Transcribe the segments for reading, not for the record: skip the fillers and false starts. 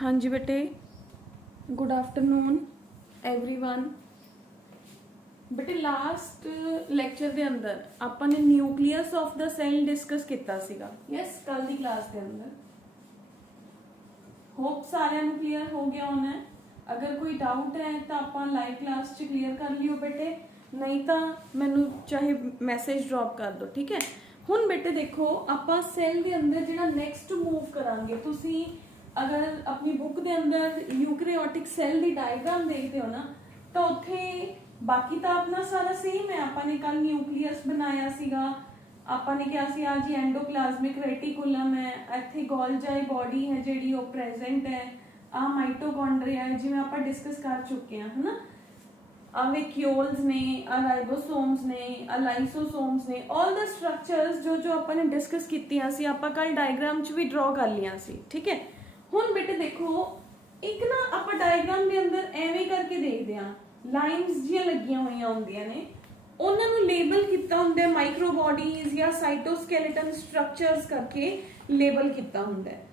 हाँ जी बेटे, गुड आफ्टरनून एवरीवन। बेटे लास्ट ਲੈਕਚਰ ਦੇ ਅੰਦਰ ਆਪਾਂ ਨੇ ਨਿਊਕਲੀਅਸ ਆਫ ਦਾ ਸੈਲ ਡਿਸਕਸ ਕੀਤਾ ਸੀਗਾ। ਯੈਸ, ਕੱਲ ਦੀ ਕਲਾਸ ਦੇ ਅੰਦਰ ਹੋਪ ਸਾਰਿਆਂ ਨੂੰ ਕਲੀਅਰ ਹੋ ਗਿਆ ਹੋਣਾ ਹੈ। ਅਗਰ ਕੋਈ ਡਾਊਟ ਹੈ ਤਾਂ ਆਪਾਂ ਲਾਈਵ ਕਲਾਸ 'ਚ ਕਲੀਅਰ ਕਰ ਲਿਓ ਬੇਟੇ, ਨਹੀਂ ਤਾਂ ਮੈਨੂੰ ਚਾਹੇ ਮੈਸੇਜ ਡ੍ਰੌਪ ਕਰ ਦਿਓ, ਠੀਕ ਹੈ। ਹੁਣ ਬੇਟੇ ਦੇਖੋ, ਆਪਾਂ ਸੈਲ ਦੇ ਅੰਦਰ ਜਿਹੜਾ ਨੈਕਸਟ ਮੂਵ ਕਰਾਂਗੇ, ਤੁਸੀਂ अगर अपनी बुक के अंदर यूकैरियोटिक सेल की डायग्राम देखते हो ना, तो उत्थे बाकी तो अपना सारा सेम है। आपने कल न्यूक्लियस बनाया सीगा, आपने क्या सी आज जी एंडोप्लाज्मिक रेटिकुलम है, इत्थे गोल्जाई बॉडी है जिहड़ी वो प्रेजेंट है, आ माइटोकॉन्ड्रिया है जिवें आपां डिस्कस कर चुके हैं, है ना। आ वैक्यूल्स ने, आ राइबोसोम्स ने, आ लाइसोसोम्स ने, ऑल द स्ट्रक्चर्स जो जो आपने डिस्कस कीतियां सी, आपां कल डायग्राम च भी ड्रॉ कर लिया सी, ठीक है। ਹੁਣ बेटे देखो, एक ना ਆਪਾਂ डायग्राम ਦੇ ਅੰਦਰ ਐਵੇਂ ਕਰਕੇ ਦੇਖਦੇ ਆ, ਲਾਈਨਸ ਜੀਆਂ ਲੱਗੀਆਂ ਹੋਈਆਂ ਹੁੰਦੀਆਂ ਨੇ, ਉਹਨਾਂ ਨੂੰ ਲੇਬਲ ਕੀਤਾ ਹੁੰਦਾ ਹੈ ਮਾਈਕਰੋ ਬੋਡੀਜ਼ ਜਾਂ ਸਾਈਟੋਸਕੈਲੇਟਨ ਸਟਰਕਚਰਸ ਕਰਕੇ ਲੇਬਲ ਕੀਤਾ ਹੁੰਦਾ ਹੈ।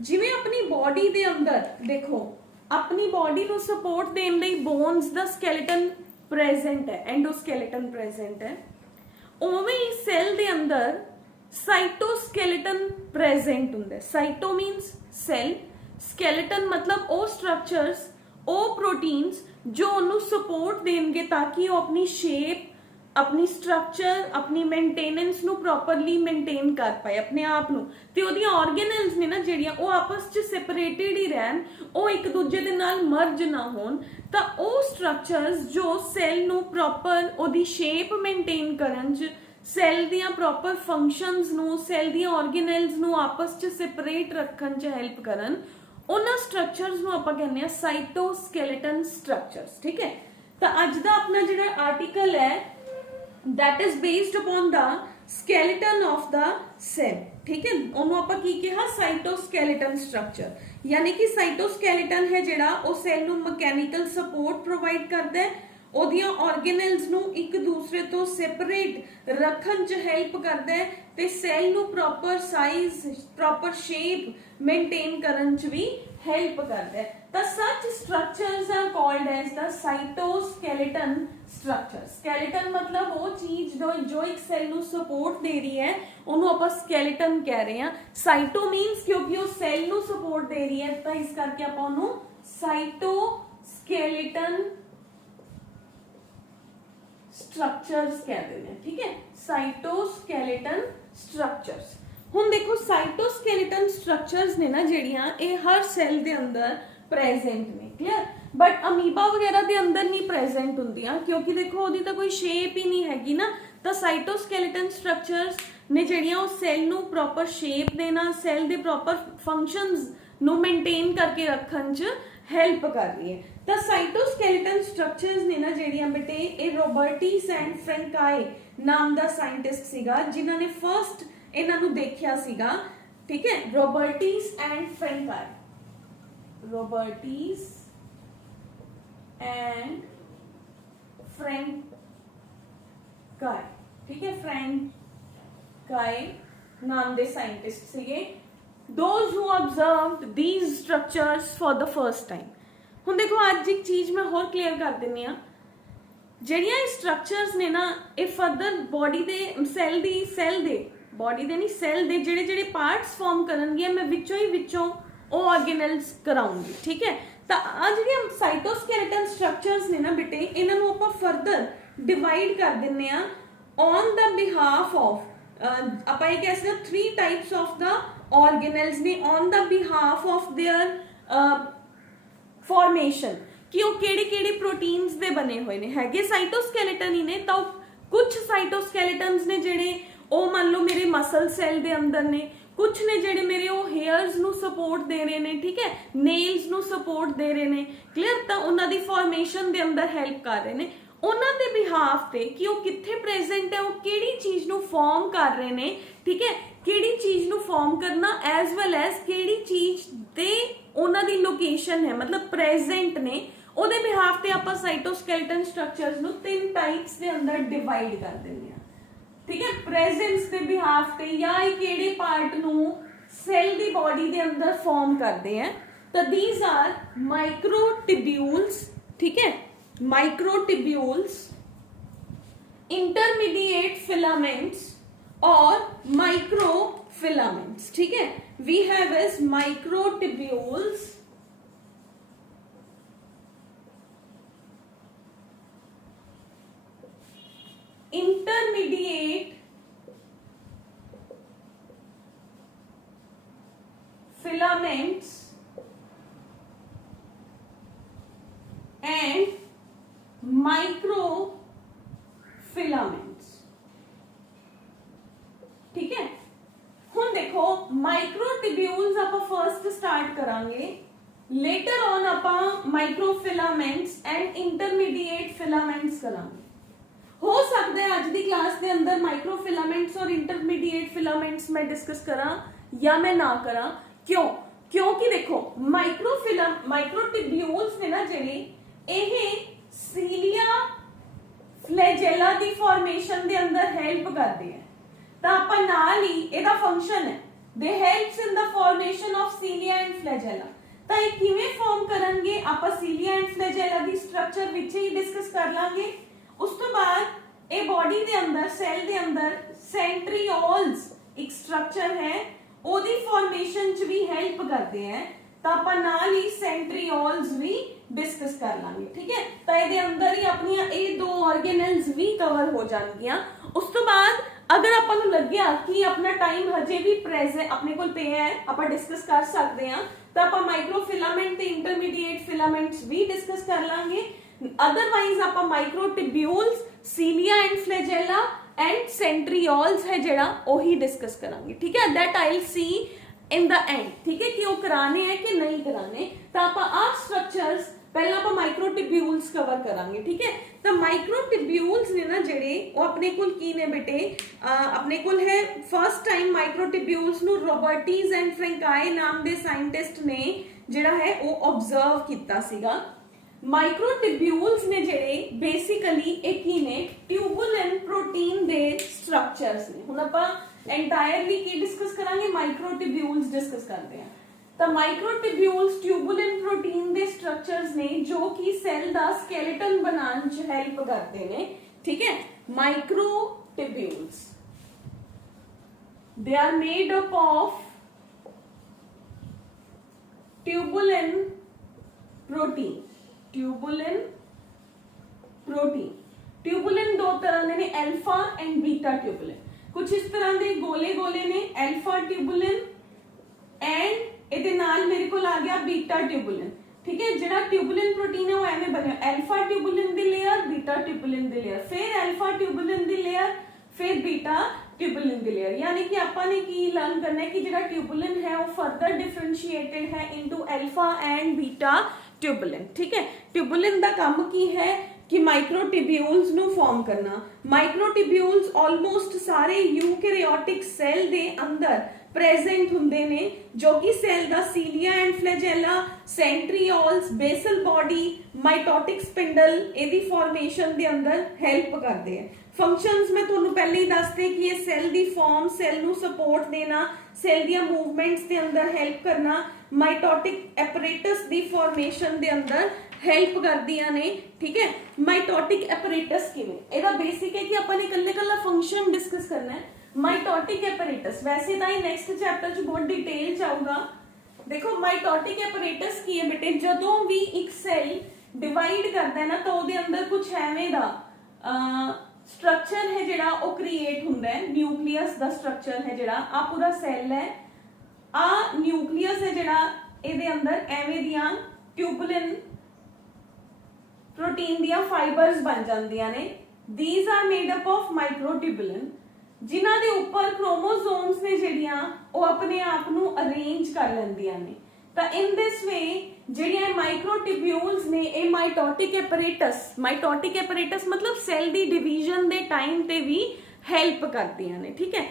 ਜਿਵੇਂ ਆਪਣੀ ਬਾਡੀ ਦੇ ਅੰਦਰ ਦੇਖੋ, ਆਪਣੀ ਬਾਡੀ ਨੂੰ ਸਪੋਰਟ ਦੇਣ ਲਈ ਬੋਨਸ ਦਾ ਸਕੈਲੇਟਨ ਪ੍ਰੈਜ਼ੈਂਟ ਹੈ, ਐਂਡੋਸਕੈਲੇਟਨ ਪ੍ਰੈਜ਼ੈਂਟ ਹੈ, ਉਵੇਂ ਹੀ ਸੈਲ ਦੇ ਅੰਦਰ साइटोस्केलेटन प्रेजेंट होंगे। साइटो मीन्स सैल, स्केलेटन मतलब वो स्ट्रक्चर्स, वो प्रोटीन्स जो उन्होंने सपोर्ट देंगे ताकि वो अपनी शेप, अपनी स्ट्रक्चर, अपनी मेनटेनेंस नू प्रॉपरली मेनटेन कर पाए अपने आप नू। ते ओहदियां ऑर्गेनल्स ने ना जिहड़ियां वो आपस च सैपरेटेड ही रहन, वो एक दूजे दे नाल मर्ज ना होन, तां वो स्ट्रक्चर्स जो सैल नू प्रॉपर ओहदी शेप मेनटेन करन च, सैल दियां प्रॉपर फंक्शनस नू, सैल दियां ऑर्गेनल्स नू आपस च सैपरेट रखन च हेल्प करन, उन्हां स्ट्रक्चर्स नू आपां कहने आ साइटोस्केलेटन स्ट्रक्चर्स, ठीक है। तो अज दा अपना जिहड़ा आर्टिकल है that is based upon the skeleton of the cell, ठीक है। उन्होंने आपां की कहा साइटोस्केलेटन स्ट्रक्चर, यानी कि साइटोस्केलेटन है जिहड़ा वो सैल नू मैकेनिकल सपोर्ट प्रोवाइड करदा है, ਉਹਦੀਆਂ ऑर्गेनल्स ਨੂੰ ਇੱਕ ਦੂਸਰੇ ਤੋਂ ਸੈਪਰੇਟ ਰੱਖਣ 'ਚ ਹੈਲਪ ਕਰਦਾ ਹੈ ਤੇ ਸੈਲ ਨੂੰ proper size, proper shape maintain ਕਰਨ 'ਚ ਵੀ ਹੈਲਪ ਕਰਦਾ ਹੈ। ਤਾਂ such structures are called as the cytoskeleton structure. Skeleton ਮਤਲਬ ਉਹ ਚੀਜ਼ ਜੋ ਇੱਕ ਸੈਲ ਨੂੰ ਸਪੋਰਟ ਦੇ ਰਹੀ ਹੈ, ਉਹਨੂੰ ਆਪਾਂ ਸਕੈਲੇਟਨ ਕਹਿ ਰਹੇ ਹਾਂ। ਸਾਈਟੋ ਮੀਨਸ ਕਿਉਂਕਿ ਉਹ ਸੈਲ ਨੂੰ ਸਪੋਰਟ ਦੇ ਰਹੀ ਹੈ, ਤਾਂ ਇਸ ਕਰਕੇ ਆਪਾਂ ਉਹਨੂੰ ਸਾਈਟੋਸਕੈਲੇਟਨ स्ट्रक्चर्स कहते हैं, ठीक है। Cytoskeleton structures. हुण देखो, साइटोस्केलेटन स्ट्रक्चर्स ने ना जिहड़ियां ये हर सैल दे अंदर प्रेजेंट ने, क्लियर। बट अमीबा वगैरह दे अंदर नहीं प्रेजेंट हुंदियां, क्योंकि देखो ओदी तां कोई शेप ही नहीं हैगी ना। तो साइटोस्केलेटन स्ट्रक्चर्स ने जिहड़ियां वो सैल नू प्रॉपर शेप देना, सैल दे प्रॉपर फंक्शनस नू मेनटेन करके रखन च हेल्प कर रही है। तो साइटोस्केलेटन स्ट्रक्चर्स ने ना जिहड़ियां बेटे, ये रॉबर्टिस एंड फ्रैंकाई नाम दा साइंटिस्ट सीगा जिन्हां ने फर्स्ट इन्हां नू देखिया सीगा, ठीक है। रॉबर्टिस एंड फ्रैंकाई, रॉबर्टिस एंड फ्रैंकाई, ठीक है। फ्रैंकाई नाम दे साइंटिस्ट सीगे, those who observed these structures for the first time। ਹੁਣ ਦੇਖੋ, ਅੱਜ ਇੱਕ ਚੀਜ਼ ਮੈਂ ਹੋਰ ਕਲੀਅਰ ਕਰ ਦਿੰਨੀ ਆ, ਜਿਹੜੀਆਂ ਇਹ ਸਟਰਕਚਰਸ ਨੇ ਨਾ, ਇਹ ਫਰਦਰ ਬੋਡੀ ਦੇ ਸੈਲ ਦੇ ਬੋਡੀ ਦੇ ਨਹੀਂ, ਸੈਲ ਦੇ ਜਿਹੜੇ ਜਿਹੜੇ ਪਾਰਟਸ ਫਾਰਮ ਕਰਨਗੇ, ਮੈਂ ਵਿੱਚੋਂ ਉਹ ਆਰਗੇਨਲਸ ਕਰਾਉਂਗੀ, ਠੀਕ ਹੈ। ਤਾਂ ਆ ਜਿਹੜੀਆਂ ਸਾਈਟੋਸਕੈਲੇਟਨ ਸਟਰਕਚਰਸ ਨੇ ਨਾ ਬੇਟੇ, ਇਹਨਾਂ ਨੂੰ ਆਪਾਂ ਫਰਦਰ ਡਿਵਾਈਡ ਕਰ ਦਿੰਨੇ ਆ ਔਨ ਦਾ ਬਿਹਾਫ ਆਫ, ਆਪਾਂ ਇਹ ਕਹਿ ਸਕਦੇ ਹਾਂ 3 ਟਾਈਪਸ ਆਫ ਦਾ ऑर्गेनल्स ने on the behalf of their formation, कि वो केड़े प्रोटीन्स दे बने हुए ने हैगे साइटोस्केलेटन ही ने। तो कुछ साइटोस्केलेटन्स ने जेड़े ओ मान लो मेरे मसल सेल दे अंदर ने, कुछ ने जेड़े मेरे वो हेयर्स नू सपोर्ट दे रहे ने, ठीक है, नेल्स नू सपोर्ट दे रहे ने, क्लियर। तो उन्हां दी फॉर्मेशन दे अंदर हेल्प कर रहे ने उन्हां दे बिहाफ ते, कि वो कित्थे प्रेजेंट है, वो केड़ी चीज नू फॉर्म कर रहे ने, ठीक है। ਕਿਹੜੀ ਚੀਜ਼ ਨੂੰ ਫਾਰਮ ਕਰਨਾ ਐਜ਼ ਵੈਲ ਐਜ਼ ਕਿਹੜੀ ਚੀਜ਼ ਤੇ ਉਹਨਾਂ ਦੀ ਲੋਕੇਸ਼ਨ ਹੈ, ਮਤਲਬ ਪ੍ਰੈਜ਼ੈਂਟ ਨੇ, ਉਹਦੇ ਬਿਹਾਫ ਤੇ ਆਪਾਂ ਸਾਈਟੋਸਕੈਲੇਟਨ ਸਟਰਕਚਰਸ ਨੂੰ 3 ਟਾਈਪਸ ਦੇ ਅੰਦਰ ਡਿਵਾਈਡ ਕਰ ਦਿੰਦੇ ਆ, ਠੀਕ ਹੈ। ਪ੍ਰੈਜ਼ੈਂਸ ਦੇ ਬਿਹਾਫ ਤੇ, ਜਾਂ ਇਹ ਕਿਹੜੇ ਪਾਰਟ ਨੂੰ ਸੈਲ ਦੀ ਬੋਡੀ ਦੇ ਅੰਦਰ ਫਾਰਮ ਕਰਦੇ ਆ, तो दीज आर माइक्रोटिब्यूल्स, ठीक है, माइक्रोटिब्यूल्स, इंटरमीडिएट फिलामेंट्स और माइक्रोफिलामेंट्स, ठीक है। We have as microtubules, intermediate filaments and microfilaments, ठीक है। हुण देखो माइक्रोटिब्यूल्स आप फर्स्ट स्टार्ट करांगे, लेटर ऑन आप माइक्रोफिलामेंट्स एंड इंटरमीडिएट फिलामेंट्स करांगे। हो सकता है आज की क्लास के अंदर माइक्रोफिलामेंट्स और इंटरमीडिएट फिलामेंट्स मैं डिस्कस करा या मैं ना करा, क्यों? क्योंकि देखो माइक्रोटिब्यूल्स ने ना जेडे ये सीलिया फ्लैजेला दी फॉर्मेशन दे अंदर हेल्प करते हैं, तो आप नाल ही एदा फंक्शन है दे helps in the formation of सीलिया and flagella. तो ये किवें फॉर्म करनगे आप सीलिया and flagella the structure which he discuss कर लांगे। उस तो बाद ए बॉडी दे अंदर सेल दे अंदर सेंट्रियोल्स एक स्ट्रक्चर है, ओदी फॉर्मेशन च भी हेल्प करते हैं, तो आप नाल ही सेंट्रियोल्स भी डिस्कस कर लांगे, ठीक है। तो ये अंदर ही अपनी ये दो ऑर्गेनल्स भी कवर हो जाएंगियां। उस तो बाद अगर आपको लग्या कि अपना टाइम हजे भी प्रेजेंट अपने को पे है, आप डिस्कस कर सकते हैं, तो आप माइक्रोफिलामेंट ते इंटरमीडिएट फिलामेंट्स भी डिस्कस कर लांगे। अदरवाइज आप microtubules, सीलिया and flagella and centrioles है जेड़ा ओही डिस्कस करांगे, ठीक है। That I will see in the end, ठीक है, कि वो कराने हैं कि नहीं कराने। तो आप आ स्ट्रक्चर्स पहला आप माइक्रोटिब्यूल्स कवर करांगे, ठीक है। तो माइक्रोटिब्यूल्स ने ना जेड़े वो अपने कुल की ने बेटे अपने कुल है फर्स्ट टाइम माइक्रोटिब्यूल्स नु रॉबर्टीज एंड फ्रैंकाई नाम दे साइंटिस्ट ने जेड़ा है वो ऑब्जर्व किया सीगा। माइक्रोटिब्यूल्स ने जेड़े बेसिकली एक ही ने ट्यूबुलिन प्रोटीन दे स्ट्रक्चर्स ने। हुण आपां एंटायरली की डिस्कस करांगे, माइक्रोटिब्यूल्स डिस्कस करते हैं। तो माइक्रोटिब्यूल्स ट्यूबुलिन प्रोटीन दे स्ट्रक्चर्स ने जो कि सेल दा स्केलेटन बनाने च हेल्प करते हैं, ठीक है। Microtubules they are made up of tubulin protein. Tubulin protein, tubulin दो तरह के ने, अल्फा एंड बीटा ट्यूबुलिन। कुछ इस तरह के गोले गोले ने अल्फा ट्यूबुलिन एंड इहदे नाल मेरे को आ गया बीटा ट्यूबुलिन, ठीक है। जिहड़ा ट्यूबुलिन प्रोटीन है वो एवें बने अल्फा ट्यूबुलिन दी लेयर, बीटा ट्यूबुलिन दी लेयर, फिर अल्फा ट्यूबुलिन दी लेयर, फिर बीटा ट्यूबुलिन दी लेयर। यानी कि आपा ने की लर्न करना है कि जिहड़ा ट्यूबुलिन है वो फर्दर डिफरेंशिएटेड है into alpha and beta tubulin, ठीक है। ट्यूबुलिन दा काम की है कि माइक्रोटिब्यूल्स नु फॉर्म करना। माइक्रोटिब्यूल्स ऑलमोस्ट सारे यूकैरियोटिक सेल दे अंदर प्रेजेंट हुंदे ने, जो कि सेल दा cilia and flagella, centrioles, basal body, mitotic spindle एदी फॉर्मेशन दे अंदर हेल्प करते हैं। फंक्शंस मैं तुहानू पहले ही दसते कि ये सेल दी फॉर्म, सेल नु सपोर्ट देना, सेल दियां मूवमेंट्स दे अंदर हेल्प करना, माइटोटिक एपरेटस दी फॉर्मेशन दे अंदर हेल्प करदियां ने, ठीक है। माइटोटिक एपरेटस किवें, एदा बेसिक है कि अपन ने कल्ला फंक्शन डिस्कस करना है। माइटोटिक एपरेटस वैसे तो नेक्स्ट चैप्टर च बहुत डिटेल च आऊगा। देखो माइटोटिक एपरेटस की है बेटे, जदों भी एक सेल डिवाइड करता है ना तो ਉਹਦੇ अंदर कुछ एवें दा स्ट्रक्चर है जिहड़ा ਉਹ क्रिएट ਹੁੰਦਾ है। न्यूक्लियस दा स्ट्रक्चर है जिहड़ा आ पूरा सेल है, आ न्यूक्लियस है जिहड़ा ਇਹਦੇ अंदर एवें दियां ट्यूबुलिन प्रोटीन दियां फाइबर्स बन जांदियां ने। These are made up of microtubulin, जिन्हां दे ऊपर क्रोमोसोम्स ने जिहड़ियां ਉਹ अपने आप ਨੂੰ अरेंज कर लैंदियां ने। तो इन दिस वे जिहड़ियां माइक्रोट्यूब्यूल्स ने ये माइटोटिक एपरेटस मतलब सेल दी डिवीजन दे टाइम ते भी हेल्प करदियां ने, ठीक है।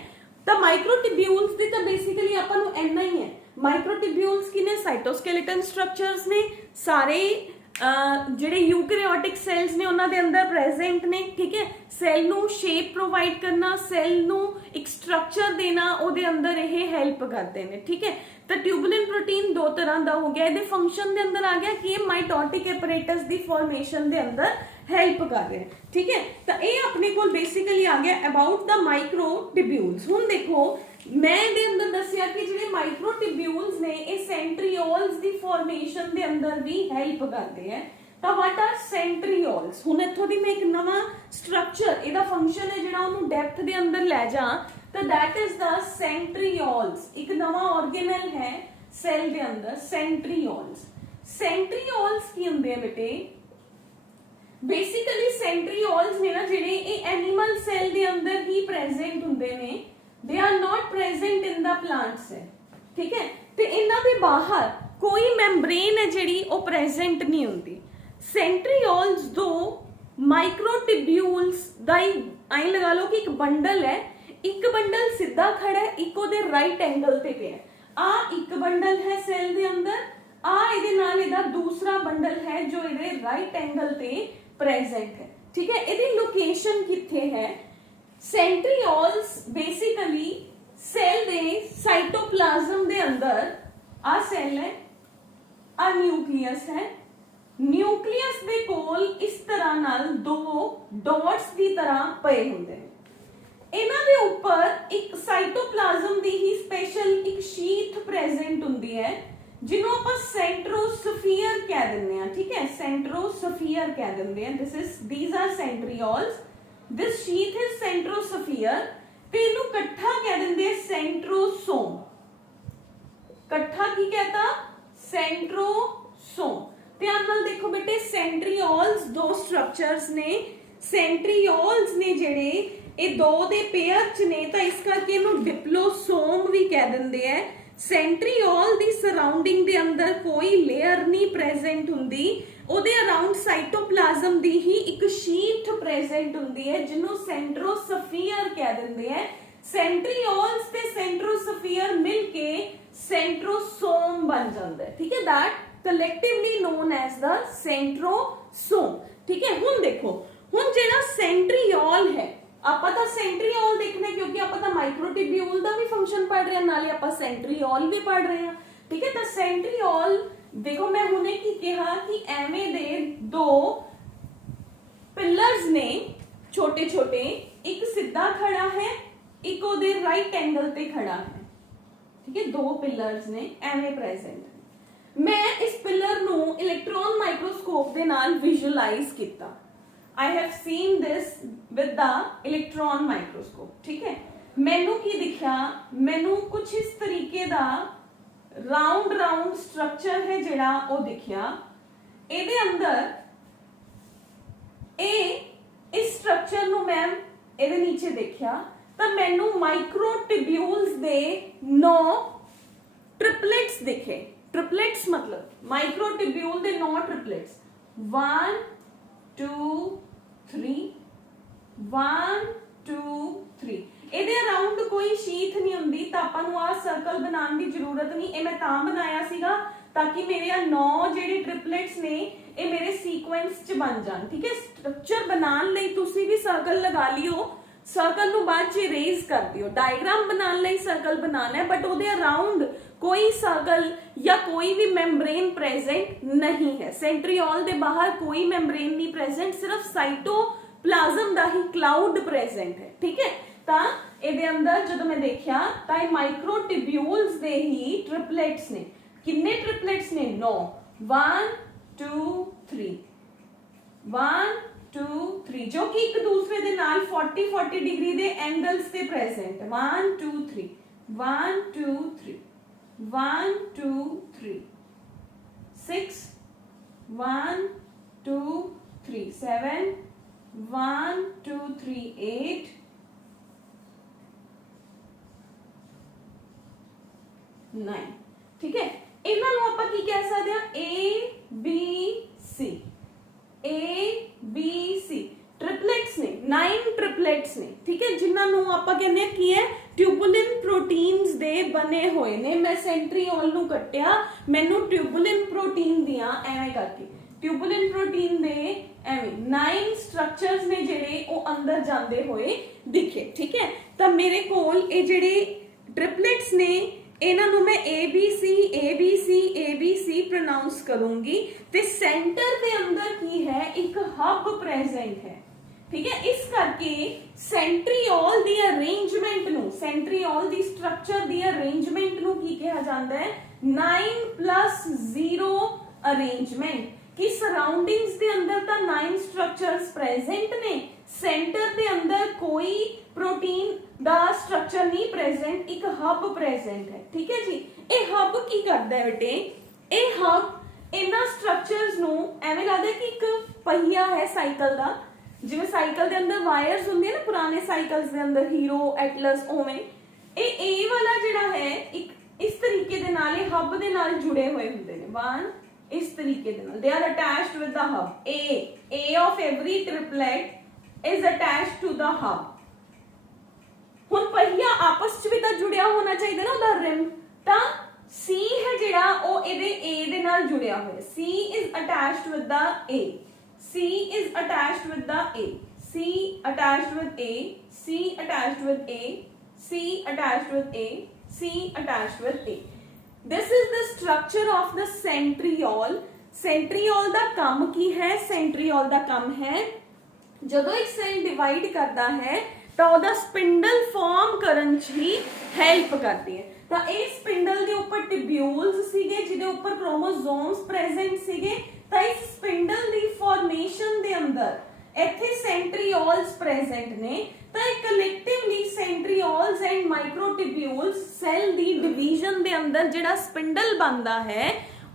तो माइक्रोट्यूब्यूल्स दी तो बेसिकली आपां नूं इन्ना ही है। माइक्रोट्यूब्यूल्स की ने साइटोस्केलेटन स्ट्रक्चर्स ने, सारे ਜਿਹੜੇ यूकैरियोटिक सेल्स ने उन्हां दे अंदर प्रेजेंट ने, ठीक है। सेल नू शेप प्रोवाइड करना, सेल नू एक स्ट्रक्चर देना, ਉਹਦੇ अंदर ਇਹ हेल्प करते हैं, ठीक है। ਤਾਂ ਟਿਊਬੂਲਿਨ ਪ੍ਰੋਟੀਨ ਦੋ ਤਰ੍ਹਾਂ ਦਾ ਹੋ ਗਿਆ, ਇਹਦੇ ਫੰਕਸ਼ਨ ਦੇ ਅੰਦਰ ਆ ਗਿਆ ਕਿ ਇਹ ਮਾਈਟੋਟਿਕ ਐਪਰੇਟਸ ਦੀ ਫਾਰਮੇਸ਼ਨ ਦੇ ਅੰਦਰ ਹੈਲਪ ਕਰ ਰਿਹਾ, ਠੀਕ ਹੈ। ਤਾਂ ਇਹ ਆਪਣੇ ਕੋਲ ਬੇਸਿਕਲੀ ਆ ਗਿਆ ਅਬਾਊਟ ਦਾ ਮਾਈਕਰੋਟਿਬਿਊਲਸ। ਹੁਣ ਦੇਖੋ ਮੈਂ ਇਹਦੇ ਅੰਦਰ ਦੱਸਿਆ ਕਿ ਜਿਹੜੇ ਮਾਈਕਰੋਟਿਬਿਊਲਸ ਨੇ ਇਹ ਸੈਂਟਰੀਓਲਸ ਦੀ ਫਾਰਮੇਸ਼ਨ ਦੇ ਅੰਦਰ ਵੀ ਹੈਲਪ ਕਰਦੇ ਆ। ਤਾਂ ਵਾਟ ਆਰ ਸੈਂਟਰੀਓਲਸ? ਹੁਣ ਇੱਥੋਂ ਦੀ ਮੈਂ ਇੱਕ ਨਵਾਂ ਸਟਰਕਚਰ, ਇਹਦਾ ਫੰਕਸ਼ਨ ਹੈ ਜਿਹੜਾ ਉਹਨੂੰ ਡੈਪਥ ਦੇ ਅੰਦਰ ਲੈ ਜਾ, ਤਾਂ that is the centrioles। ਇੱਕ ਨਵਾਂ organelle ਹੈ ਸੈੱਲ ਦੇ ਅੰਦਰ, centrioles। centrioles ਕੀ ਹੁੰਦੇ ਆ ਬੇਟੇ? ਬੇਸਿਕਲੀ centrioles ਨੇ ਨਾ ਜਿਹੜੇ, ਇਹ ਐਨੀਮਲ ਸੈੱਲ ਦੇ ਅੰਦਰ ਹੀ ਪ੍ਰੈਜ਼ੈਂਟ ਹੁੰਦੇ ਨੇ, they are not present in the plant cell, ਠੀਕ ਹੈ। ਤੇ ਇਹਨਾਂ ਦੇ ਬਾਹਰ ਕੋਈ ਮੈਂਬਰੇਨ ਹੈ ਜਿਹੜੀ ਉਹ ਪ੍ਰੈਜ਼ੈਂਟ ਨਹੀਂ ਹੁੰਦੀ। centrioles ਦੋ ਮਾਈਕਰੋਟਿਬਿਊਲਸ ਦਾ ਹੀ ਐਂ ਲਗਾ ਲਓ ਕਿ ਇੱਕ ਬੰਡਲ ਹੈ, ਇੱਕ ਬੰਡਲ ਸਿੱਧਾ ਖੜਾ ਹੈ, ਇੱਕ ਉਹਦੇ ਰਾਈਟ ਐਂਗਲ ਤੇ ਪਿਆ। ਆ ਇੱਕ ਬੰਡਲ ਹੈ ਸੈੱਲ ਦੇ ਅੰਦਰ, ਆ ਇਹਦੇ ਨਾਲ ਇਹਦਾ ਦੂਸਰਾ ਬੰਡਲ ਹੈ ਜੋ ਇਹਦੇ ਰਾਈਟ ਐਂਗਲ ਤੇ ਪ੍ਰੈਜ਼ੈਂਟ ਹੈ, ਠੀਕ ਹੈ। ਇਹਦੀ ਲੋਕੇਸ਼ਨ ਕਿੱਥੇ ਹੈ? ਸੈਂਟਰੀਓਲਸ ਬੇਸਿਕਲੀ ਸੈੱਲ ਦੇ ਸਾਈਟੋਪਲਾਜ਼ਮ ਦੇ ਅੰਦਰ, ਆ ਸੈੱਲ ਹੈ, ਆ ਨਿਊਕਲੀਅਸ ਹੈ, ਨਿਊਕਲੀਅਸ ਦੇ ਕੋਲ ਇਸ ਤਰ੍ਹਾਂ ਨਾਲ ਦੋ ਡਾਟਸ ਦੀ ਤਰ੍ਹਾਂ ਪਏ ਹੁੰਦੇ ਨੇ। ਇਹਨਾਂ ਦੇ ਉੱਪਰ ਇੱਕ ਸਾਈਟੋਪਲਾਜ਼ਮ ਦੀ ਹੀ ਸਪੈਸ਼ਲ ਇੱਕ ਸ਼ੀਥ ਪ੍ਰੈਜ਼ੈਂਟ ਹੁੰਦੀ ਹੈ ਜਿਹਨੂੰ ਆਪਾਂ ਸੈਂਟਰੋਸਫੀਅਰ ਕਹਿ ਦਿੰਦੇ ਆ, ਠੀਕ ਹੈ। ਸੈਂਟਰੋਸਫੀਅਰ ਕਹਿ ਦਿੰਦੇ ਆ। these are centrioles, this sheath is centrosphere। ਤੇ ਇਹਨੂੰ ਇਕੱਠਾ ਕਹਿ ਦਿੰਦੇ ਆ ਸੈਂਟਰੋਸੋਮ। ਇਕੱਠਾ ਕੀ ਕਹਤਾ? ਸੈਂਟਰੋਸੋਮ। ਧਿਆਨ ਨਾਲ ਦੇਖੋ ਬੇਟੇ, ਸੈਂਟਰੀਓਲਸ ਦੋ ਸਟਰਕਚਰਸ ਨੇ। ਸੈਂਟਰੀਓਲਸ ਨੇ ਜਿਹੜੇ ਇਹ ਦੋ ਦੇ ਪੇਅਰ ਚ ਨੇ, ਤਾਂ ਇਸ ਕਰਕੇ ਇਹਨੂੰ ਡਿਪਲੋਸੋਮ ਵੀ ਕਹਿ ਦਿੰਦੇ ਆ। ਸੈਂਟਰੀਓਲ ਦੀ ਸਰਾਊਂਡਿੰਗ ਦੇ ਅੰਦਰ ਕੋਈ ਲੇਅਰ ਨਹੀਂ ਪ੍ਰੈਜ਼ੈਂਟ ਹੁੰਦੀ, ਉਹਦੇ ਅਰਾਊਂਡ ਸਾਈਟੋਪਲਾਜ਼ਮ ਦੀ ਹੀ ਇੱਕ ਸ਼ੀਟ ਪ੍ਰੈਜ਼ੈਂਟ ਹੁੰਦੀ ਹੈ ਜਿਹਨੂੰ ਸੈਂਟਰੋਸਫੀਅਰ ਕਹਿ ਦਿੰਦੇ ਆ। ਸੈਂਟਰੀਓਲਸ ਤੇ ਸੈਂਟਰੋਸਫੀਅਰ ਮਿਲ ਕੇ ਸੈਂਟਰੋਸੋਮ ਬਣ ਜਾਂਦਾ ਹੈ, ਠੀਕ ਹੈ। That collectively known as the centrosome, ਠੀਕ ਹੈ। ਹੁਣ ਦੇਖੋ, ਹੁਣ ਜਿਹੜਾ ਸੈਂਟਰੀਓਲ ਹੈ, ਆਪਾਂ ਤਾਂ ਸੈਂਟਰੀਓਲ ਦੇਖਣਾ ਕਿਉਂਕਿ ਆਪਾਂ ਤਾਂ ਮਾਈਕਰੋਟਿਬਿਊਲ ਦਾ ਵੀ ਫੰਕਸ਼ਨ ਪੜ ਰਹੇ ਹਾਂ, ਨਾਲੇ ਆਪਾਂ ਸੈਂਟਰੀਓਲ ਵੀ ਪੜ ਰਹੇ ਹਾਂ, ਠੀਕ ਹੈ। ਤਾਂ ਸੈਂਟਰੀਓਲ ਦੇਖੋ, ਮੈਂ ਹੁਣੇ ਕੀ ਕਿਹਾ ਕਿ ਐਵੇਂ ਦੇ ਦੋ ਪਿਲਰਸ ਨੇ ਛੋਟੇ ਛੋਟੇ, ਇੱਕ ਸਿੱਧਾ ਖੜਾ ਹੈ, ਇੱਕ ਉਹਦੇ ਰਾਈਟ ਐਂਗਲ ਤੇ ਖੜਾ ਹੈ, ਠੀਕ ਹੈ। ਦੋ ਪਿਲਰਸ ਨੇ ਐਵੇਂ ਪ੍ਰੈਜ਼ੈਂਟ। ਮੈਂ ਇਸ ਪਿਲਰ ਨੂੰ ਇਲੈਕਟ੍ਰੋਨ ਮਾਈਕਰੋਸਕੋਪ ਦੇ ਨਾਲ ਵਿਜ਼ੂਅਲਾਈਜ਼ ਕੀਤਾ। I have seen this with the electron microscope, ਠੀਕ ਹੈ। ਮੈਨੂੰ ਕੀ ਦਿਖਿਆ? ਮੈਨੂੰ ਕੁਝ ਇਸ ਤਰੀਕੇ ਦਾ ਰਾਉਂਡ ਸਟਰਕਚਰ ਹੈ ਜਿਹੜਾ ਉਹ ਦਿਖਿਆ। ਇਹਦੇ ਅੰਦਰ ਇਸ ਸਟਰਕਚਰ ਨੂੰ ਮੈਂ ਇਹਦੇ ਨੀਚੇ ਦੇਖਿਆ ਤਾਂ ਮੈਨੂੰ ਮਾਈਕਰੋਟਿਬਿਊਲਸ ਦੇ 9 ਟ੍ਰਿਪਲੇਟਸ ਦਿਖੇ। ट्रिपलेट्स मतलब माइक्रोटिब्यूल दे 9 ट्रिपलेट्स, 1 2 3 1 2 3। ਇਹਦੇ ਅਰਾਊਂਡ ਕੋਈ ਸ਼ੀਥ ਨਹੀਂ ਹੁੰਦੀ, ਤਾਂ ਆਪਾਂ ਨੂੰ ਆ ਸਰਕਲ ਬਣਾਉਣ ਦੀ ਜ਼ਰੂਰਤ ਨਹੀਂ। ਇਹ ਮੈਂ ਤਾਂ ਬਣਾਇਆ ਸੀਗਾ ਤਾਂ ਕਿ ਮੇਰੇ ਆ 9 ਜਿਹੜੇ ਟ੍ਰਿਪਲੇਟਸ ਨੇ ਇਹ ਮੇਰੇ ਸੀਕੁਐਂਸ ਚ ਬਣ ਜਾਣ, ਠੀਕ ਹੈ। ਸਟਰਕਚਰ ਬਣਾਉਣ ਲਈ ਤੁਸੀਂ ਵੀ ਸਰਕਲ ਲਗਾ ਲਿਓ, ਸਰਕਲ ਨੂੰ ਬਾਅਦ ਚ ਇਰੇਜ਼ ਕਰ ਦਿਓ। ਡਾਇਗਰਾਮ ਬਣਾਉਣ ਲਈ ਸਰਕਲ ਬਣਾਉਣਾ ਹੈ, ਬਟ ਉਹਦੇ ਅਰਾਊਂਡ कोई सर्कल या कोई भी मेम्ब्रेन प्रेजेंट नहीं है। सेंट्रियोल दे बाहर कोई मेम्ब्रेन नहीं प्रेजेंट, सिर्फ साइटोप्लाज्म दा ही क्लाउड प्रेजेंट है, ठीक है। ਤਾਂ ਇਹਦੇ ਅੰਦਰ ਜਦੋਂ ਮੈਂ ਦੇਖਿਆ ਤਾਂ ਇਹ ਮਾਈਕਰੋਟਿਬਿਊਲਸ ਦੇ ਹੀ ਟ੍ਰਿਪਲੇਟਸ ਨੇ। ਕਿੰਨੇ ਟ੍ਰਿਪਲੇਟਸ ਨੇ? 9। 1 2 3 1 2 3, ਜੋ ਕਿ ਇੱਕ ਦੂਸਰੇ ਦੇ ਨਾਲ 40 ਡਿਗਰੀ ਦੇ ਐਂਗਲਸ ਤੇ ਪ੍ਰੈਜ਼ੈਂਟ। 1 2 3 1 2 3 1 2 3 6 1 2 3 7 1 2 3 8 9, ठीक है। ਇਹਨਾਂ ਨੂੰ ਆਪਾਂ ਕੀ ਕਹਿ ਸਕਦੇ ਹਾਂ? A B C, A B C triplets ने, 9 ट्रिपलेट्स ने, ठीक है, जिन्हां ਨੂੰ ਆਪਾਂ ਕਹਿੰਦੇ ਆ ਕੀ ਹੈ? ट्यूबुलिन प्रोटीन्स ਦੇ ਬਣੇ ਹੋਏ ਨੇ। ਮੈਂ ਸੈਂਟਰੀਓਲ ਨੂੰ ਕੱਟਿਆ, ਮੈਨੂੰ ट्यूबुलिन प्रोटीन ਦੀਆਂ ਐਵੇਂ ਕਰਕੇ ट्यूबुलिन प्रोटीन ਦੇ ਐਵੇਂ 9 ਸਟਰਕਚਰਸ ਨੇ ਜਿਹੜੇ ਉਹ ਅੰਦਰ ਜਾਂਦੇ ਹੋਏ ਦਿਖੇ, ਠੀਕ ਹੈ। ਤਾਂ ਮੇਰੇ ਕੋਲ ਇਹ ਜਿਹੜੇ ट्रिपलेट्स ਨੇ इन्हों मैं ABC प्रोनाउंस करूंगी ते सेंटर के अंदर की है एक हब प्रेजेंट है, ठीक है। इस करके सेंट्रीओल दी अरेंजमेंट नु, centriole the structure the arrangement नु की कहा जाता है 9+0 अरेंजमेंट, कि सराउंडिंग्स दे अंदर तो 9 स्ट्रक्चर्स प्रेजेंट ने, सेंटर दे अंदर कोई प्रोटीन दा स्ट्रक्चर नहीं प्रेजेंट, एक हब प्रेजेंट है, ठीक है जी। ये हब की करता है बेटे, ये हब इन्हां स्ट्रक्चर्स नु एवें लगदा है कि एक पहिया है साइकिल दा, जिवें साइकिल दे अंदर वायर्स हुंदे ने पुराने साइकिल्स दे अंदर हीरो एटलस ओवें, ए वाला जिहड़ा है एक इस तरीके दे नाल हब दे नाल जुड़े हुए हुंदे ने, वन इस तरीके दे नाल they are attached with the hub, A of every triplet is attached to the hub. हुण पहिया आपस च भी तां जुड़िया होना चाहिए ना, ओहदा रिम, तां सी है जिहड़ा ओ इहदे ए दे नाल जुड़िया होया, C is attached with the A, C is attached with the A, C attached with A, C attached with A, C attached with A, C attached with A. This is the structure of the centriole. Centriole दा काम की है, centriole दा काम है जदों एक cell divide करता है तो ओहदा स्पिंडल फॉर्म करन च ही हेल्प करती है। तो इस स्पिंडल के ऊपर टिब्यूल्स सीगे जिहदे ऊपर क्रोमोसोम्स प्रेजेंट सीगे, तो इस स्पिंडल दी फॉर्मेशन दे अंदर इत्थे सेंट्रियोल्स प्रेजेंट ने, तो collectively centrioles and microtubules cell दी डिवीजन दे अंदर जिहड़ा स्पिंडल बनदा है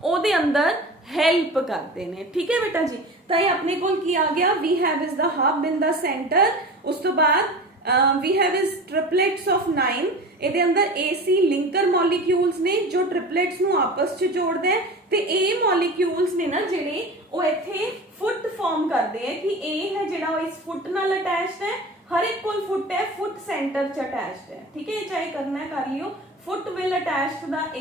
ओहदे अंदर हेल्प करते हैं, ठीक है बेटा जी। तो ये अपने कोल की आ गया, we have is the hub in the centre, उस तो बाद we have is triplets of 9, ਇਹਦੇ ਅੰਦਰ AC ਲਿੰਕਰ ਮੋਲੀਕਿਊਲਸ ਨੇ ਜੋ ਟ੍ਰਿਪਲੇਟਸ ਨੂੰ ਆਪਸ ਚ ਜੋੜਦੇ ਆ, ਤੇ ਇਹ ਮੋਲੀਕਿਊਲਸ ਨੇ ਨਾ ਜਿਹੜੇ ਉਹ ਇੱਥੇ ਫੁੱਟ ਫਾਰਮ ਕਰਦੇ ਆ, ਕਿ ਇਹ ਹੈ ਜਿਹੜਾ ਉਹ ਇਸ ਫੁੱਟ ਨਾਲ ਅਟੈਚਡ ਹੈ, ਹਰ ਇੱਕ ਕੋਲ ਫੁੱਟ ਹੈ, ਫੁੱਟ ਸੈਂਟਰ ਚ ਅਟੈਚਡ ਹੈ, ਠੀਕ ਹੈ। ਚਾਹੇ ਕਰਨਾ ਹੈ ਕਰ ਲਿਓ, foot will attach to the A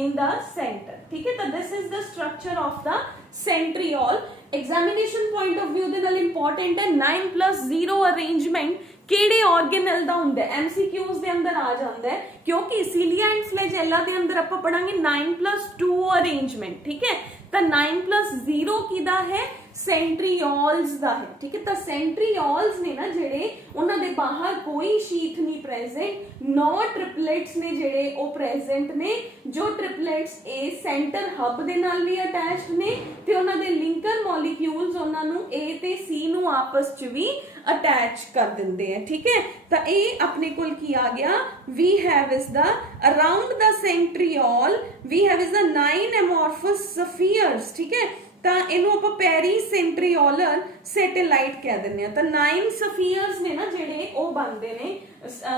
in the center, ठीक है। तो this is the structure of the centriole। Examination point of view दे नाल इंपॉर्टेंट है 9+0 अरेंजमेंट ਕਿਹੜੇ ਆਰਗੇਨਲ ਦਾ ਹੁੰਦਾ ਹੈ, MCQs ਦੇ ਅੰਦਰ ਆ ਜਾਂਦਾ ਹੈ, ਕਿਉਂਕਿ ਸੀਲੀਆ ਐਂਡ ਫਲੈਜੈਲਾ ਦੇ ਅੰਦਰ ਆਪਾਂ ਪੜਾਂਗੇ 9+2 ਅਰੇਂਜਮੈਂਟ, ਠੀਕ ਹੈ। ਤਾਂ 9+0 ਕਿਹਦਾ ਹੈ, सेंट्रियोल्स दा है, ठीक है। तो सेंट्रियोल्स ने ना जेड़े उन्हां दे बाहर कोई शीथ नहीं प्रेजेंट, 9 ट्रिपलेट्स ने जेड़े ओ प्रेजेंट ने, जो ट्रिपलेट्स ए सेंटर हब दे नाल भी अटैच्ड ने ते उन्हां दे लिंकर मॉलिक्यूल्स उन्हां नू ए ते सी नू आपस च भी अटैच कर दिंदे हैं, ठीक है। तो ये अपने कोल की आ गया, we have is the around the centriole we have is the 9 amorphous spheres, ठीक है। तो इनू आप पेरीसेंट्रियोलर सैटेलाइट कह दिंदे आ। तो 9 स्फीयर्स ने ना जेडे ओ बनदे ने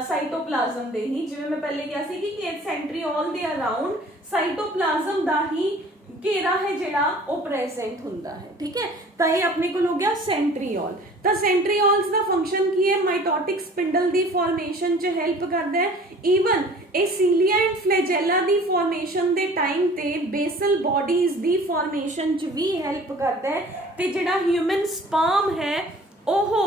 साइटोप्लाज्म दे ही, जिवें मैं पहले कहा सी कि सेंट्रियोल दे अराउंड साइटोप्लाज्म दा ही घेरा है जेड़ा ओ प्रेजेंट हुंदा है, ठीक है। तो ये अपने को हो गया सेंट्रियोल। तो सेंट्रियोल्स दा फंक्शन की है, माइटोटिक स्पिंडल दी फॉर्मेशन च हेल्प करदा है, ईवन ए सीलिया एंड फ्लैजेला दी फॉर्मेशन दे टाइम ते बेसल बॉडीज दी फॉर्मेशन च भी हेल्प करदा है। ते जेड़ा ह्यूमन स्पर्म है ओहो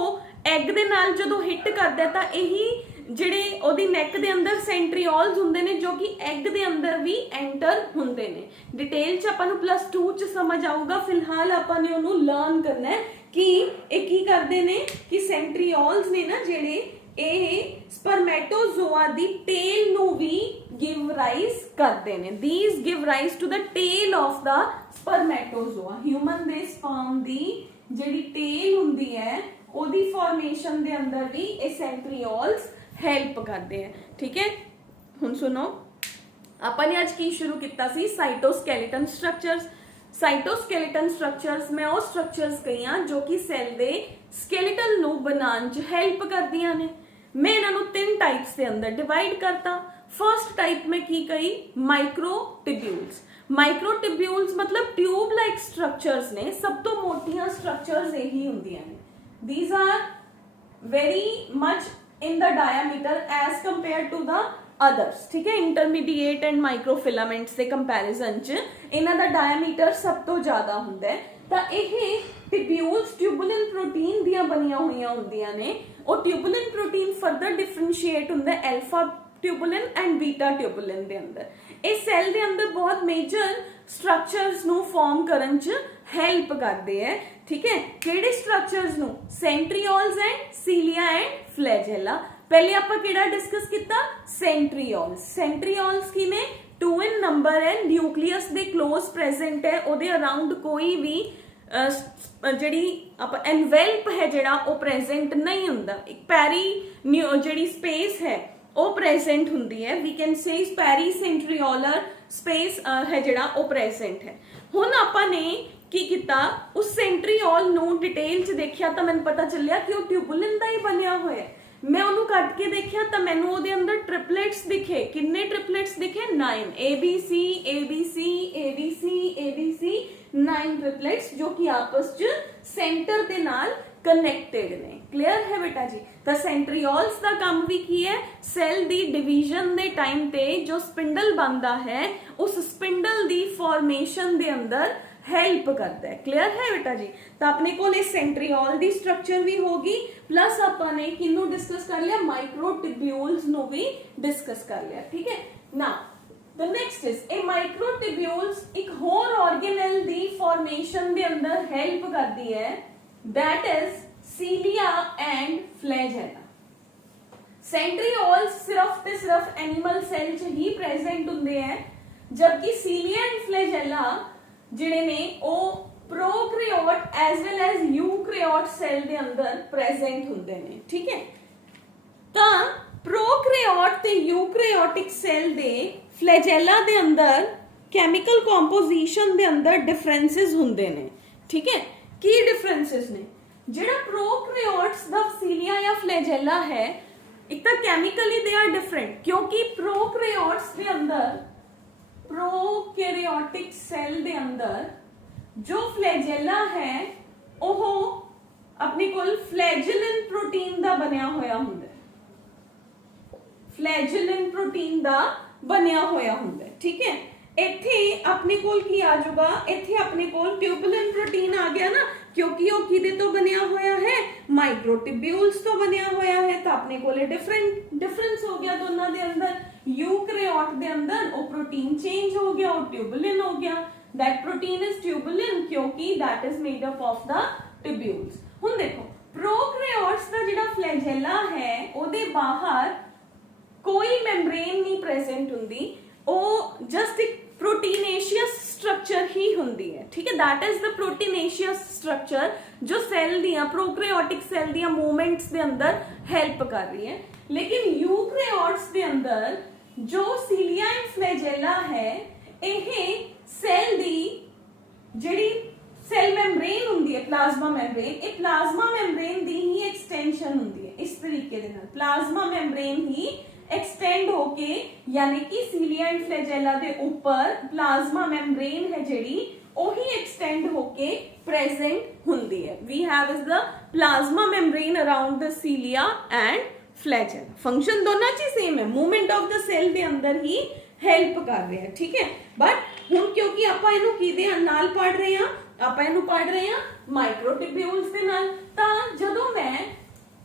एग दे नाल जदों हिट करदा है, तां यही ਜਿਹੜੇ ਉਹਦੀ ਨੈਕ ਦੇ ਅੰਦਰ ਸੈਂਟਰੀਓਲਸ ਹੁੰਦੇ ਨੇ ਜੋ ਕਿ ਐਗ ਦੇ ਅੰਦਰ ਵੀ ਐਂਟਰ ਹੁੰਦੇ ਨੇ। ਡਿਟੇਲ ਚ ਆਪਾਂ ਨੂੰ +2 ਚ ਸਮਝ ਆਊਗਾ, ਫਿਲਹਾਲ ਆਪਾਂ ਨੇ ਉਹਨੂੰ ਲਰਨ ਕਰਨਾ ਹੈ ਕਿ ਇਹ ਕੀ ਕਰਦੇ ਨੇ ਕਿ ਸੈਂਟਰੀਓਲਸ ਨੇ ਨਾ ਜਿਹੜੇ ਇਹ ਸਪਰਮੈਟੋਜ਼ੋਆ ਦੀ ਟੇਲ ਨੂੰ ਵੀ ਗਿਵ ਰਾਈਜ਼ ਕਰਦੇ ਨੇ। These give rise to the tail of the spermatozoa. Human ਦੇ ਸਪਰਮ ਦੀ ਜਿਹੜੀ ਟੇਲ ਹੁੰਦੀ ਹੈ ਉਹਦੀ ਫਾਰਮੇਸ਼ਨ ਦੇ ਅੰਦਰ ਵੀ ਇਹ ਸੈਂਟਰੀਓਲਸ हेल्प करते हैं, ठीक है। हुण सुनो, आपने आज की शुरू किया सी साइटोस्केलेटन स्ट्रक्चर्स। साइटोस्केलेटन स्ट्रक्चर्स मैं वो स्ट्रक्चर्स कही हाँ जो कि सैल दे स्केलेटल नू बनाने च हेल्प करदियां ने। मैं इन्हों 3 टाइप्स के अंदर डिवाइड करता। फर्स्ट टाइप में की कही माइक्रोटिब्यूल्स। माइक्रोटिब्यूल्स मतलब ट्यूब लाइक स्ट्रक्चर्स ने, सब तो मोटियां स्ट्रक्चर्स यही होंदियां ने। These are very much in the diameter as compared to the others, ठीक है। इंटरमीडिएट एंड माइक्रोफिलामेंट्स के कंपैरिजन च इन्हां दा डायमीटर सब तो ज़्यादा हुंदा है। तो ये ट्यूब्यूल्स ट्यूबुलिन प्रोटीन दियां बनियां हुईयां हुंदियां ने। और ट्यूबुलिन प्रोटीन फर्दर डिफरेंशिएट हुंदा है alpha tubulin and beta tubulin दे अंदर। इस सैल दे अंदर बहुत मेजर स्ट्रक्चर्स नू फॉर्म करन च हेल्प करदे है, ठीक है। किहड़े स्ट्रक्चर्स नू? Centrioles and cilia and flagella. पहले आपां किहड़ा डिस्कस किया? सेंट्रियोल्स। सेंट्रियोल्स की ने 2 इन नंबर है, न्यूक्लियस दे क्लोज प्रेजेंट है, ओदे अराउंड कोई भी ਜਿਹੜੀ ਆਪਾਂ एनवेल्प है ਜਿਹੜਾ ਉਹ प्रेजेंट नहीं ਹੁੰਦਾ। एक ਪੈਰੀ ਜਿਹੜੀ स्पेस है ਉਹ प्रेजेंट ਹੁੰਦੀ है। वी कैन से ਪੈਰੀ सेंट्रियोलर स्पेस है ਜਿਹੜਾ ਉਹ प्रेजेंट है। ਹੁਣ ਆਪਾਂ ਨੇ ਕੀ ਕੀਤਾ? ਉਸ सेंट्रियोल ਨੂੰ डिटेल ਚ ਦੇਖਿਆ ਤਾਂ ਮੈਨੂੰ ਪਤਾ ਚੱਲਿਆ ਕਿ ਉਹ ट्यूबुलिन ਦਾ ਹੀ ਬਣਿਆ होया है। मैं ਉਹਨੂੰ ਕੱਟ ਕੇ ਦੇਖਿਆ ਤਾਂ ਮੈਨੂੰ ਉਹਦੇ ਅੰਦਰ ਟ੍ਰਿਪਲੇਟਸ ਦਿਖੇ। ਕਿੰਨੇ ਟ੍ਰਿਪਲੇਟਸ ਦਿਖੇ? 9 ABC ABC ABC ABC 9 triplets जो कि आपस च सेंटर दे नाल कनेक्टेड ने। क्लियर है बेटा जी? तो सेंट्रियोल्स का काम भी की है, सैल दी डिवीजन दे टाइम ते जो स्पिंडल बनता है उस स्पिंडल दी फॉर्मेशन दे अंदर हेल्प करता है। क्लियर है बेटा जी? तो अपने को सेंट्रियोल दी स्ट्रक्चर भी होगी, प्लस आपने किन्नू डिस्कस कर लिया? माइक्रोट्यूब्यूल्स नु भी डिस्कस कर लिया, ठीक है ना। The next is a microtubules एक होर ऑर्गेनेल दी फॉर्मेशन दे अंदर हेल्प करती है, that is cilia and flagella। Centrioles सिर्फ ते सिर्फ एनिमल सेल च ही प्रेजेंट हुंदे हैं, जबकि cilia and flagella जिहड़े ने ओ prokaryote as well as eukaryote cell दे अंदर प्रेजेंट हुंदे ने, ठीक है। तां प्रोकैरियोट ते यूकैरियोटिक सेल दे फ्लैजेला दे अंदर केमिकल कंपोजिशन दे अंदर डिफरेंसेस हुंदे ने, ठीक है। की डिफरेंसेस ने? जेड़ा प्रोकैरियोट्स दा सीलिया या फ्लैजेला है, एक तो केमिकली दे आर डिफरेंट, क्योंकि प्रोकैरियोट्स दे अंदर प्रोकैरियोटिक सेल दे अंदर जो फ्लैजेला है ओह अपने कोल फ्लैजेलिन प्रोटीन दा बनया होया हुंदा है। फ्लैजेलिन प्रोटीन दा बनया होया हुंदा है, ठीक है। इत्थे अपने कोल की आ जाऊगा? इत्थे अपने कोल ट्यूबुलिन प्रोटीन आ गया ना, क्योंकि वो किदे तो बनया होया है? माइक्रोट्यूब्यूल्स तो बनया होया है। तो अपने कोले डिफरेंस हो गया दोनों दे अंदर। यूकैरियोट दे अंदर वो प्रोटीन चेंज हो गया, वो ट्यूबुलिन हो गया। दैट प्रोटीन इज ट्यूबुलिन क्योंकि that is made up of the tubules. हुन देखो प्रोकैरियोट्स दा जिहड़ा फ्लैजेला है ओदे बाहर कोई मेम्ब्रेन नहीं प्रेजेंट हुंदी, ओ जस्ट एक प्रोटीनेशियस स्ट्रक्चर ही हुंदी है, ठीक है। That is the proteinaceous structure जो सेल दियां प्रोकैरियोटिक सेल दियां मूवमेंट्स दे अंदर हेल्प कर रही है। लेकिन यूकैरियोट्स दे अंदर जो सीलिया एंड फ्लैजेला है, यह सेल दी जिहड़ी सेल मेम्ब्रेन हुंदी है प्लाज्मा मेम्ब्रेन, ये प्लाज्मा मेम्ब्रेन दी ही एक्सटेंशन हुंदी है। इस तरीके दे नाल प्लाज्मा मेम्ब्रेन ही एक्सटेंड होके, यानी कि सीलिया एंड फ्लैजेला दे ऊपर प्लाज्मा मेम्ब्रेन है जिहड़ी ओही एक्सटेंड होके प्रेजेंट हुंदी है। We have is the plasma membrane around the cilia and flagella. Function दोनों ची सेम है, मूवमेंट ऑफ द सेल दे अंदर ही हेल्प कर रहे हैं, ठीक है। बट हुण क्योंकि आपां इहनूं किहदे नाल पढ़ रहे हां? आपां इहनूं पढ़ रहे हां माइक्रोट्यूब्यूल्स दे नाल। तां जदों मैं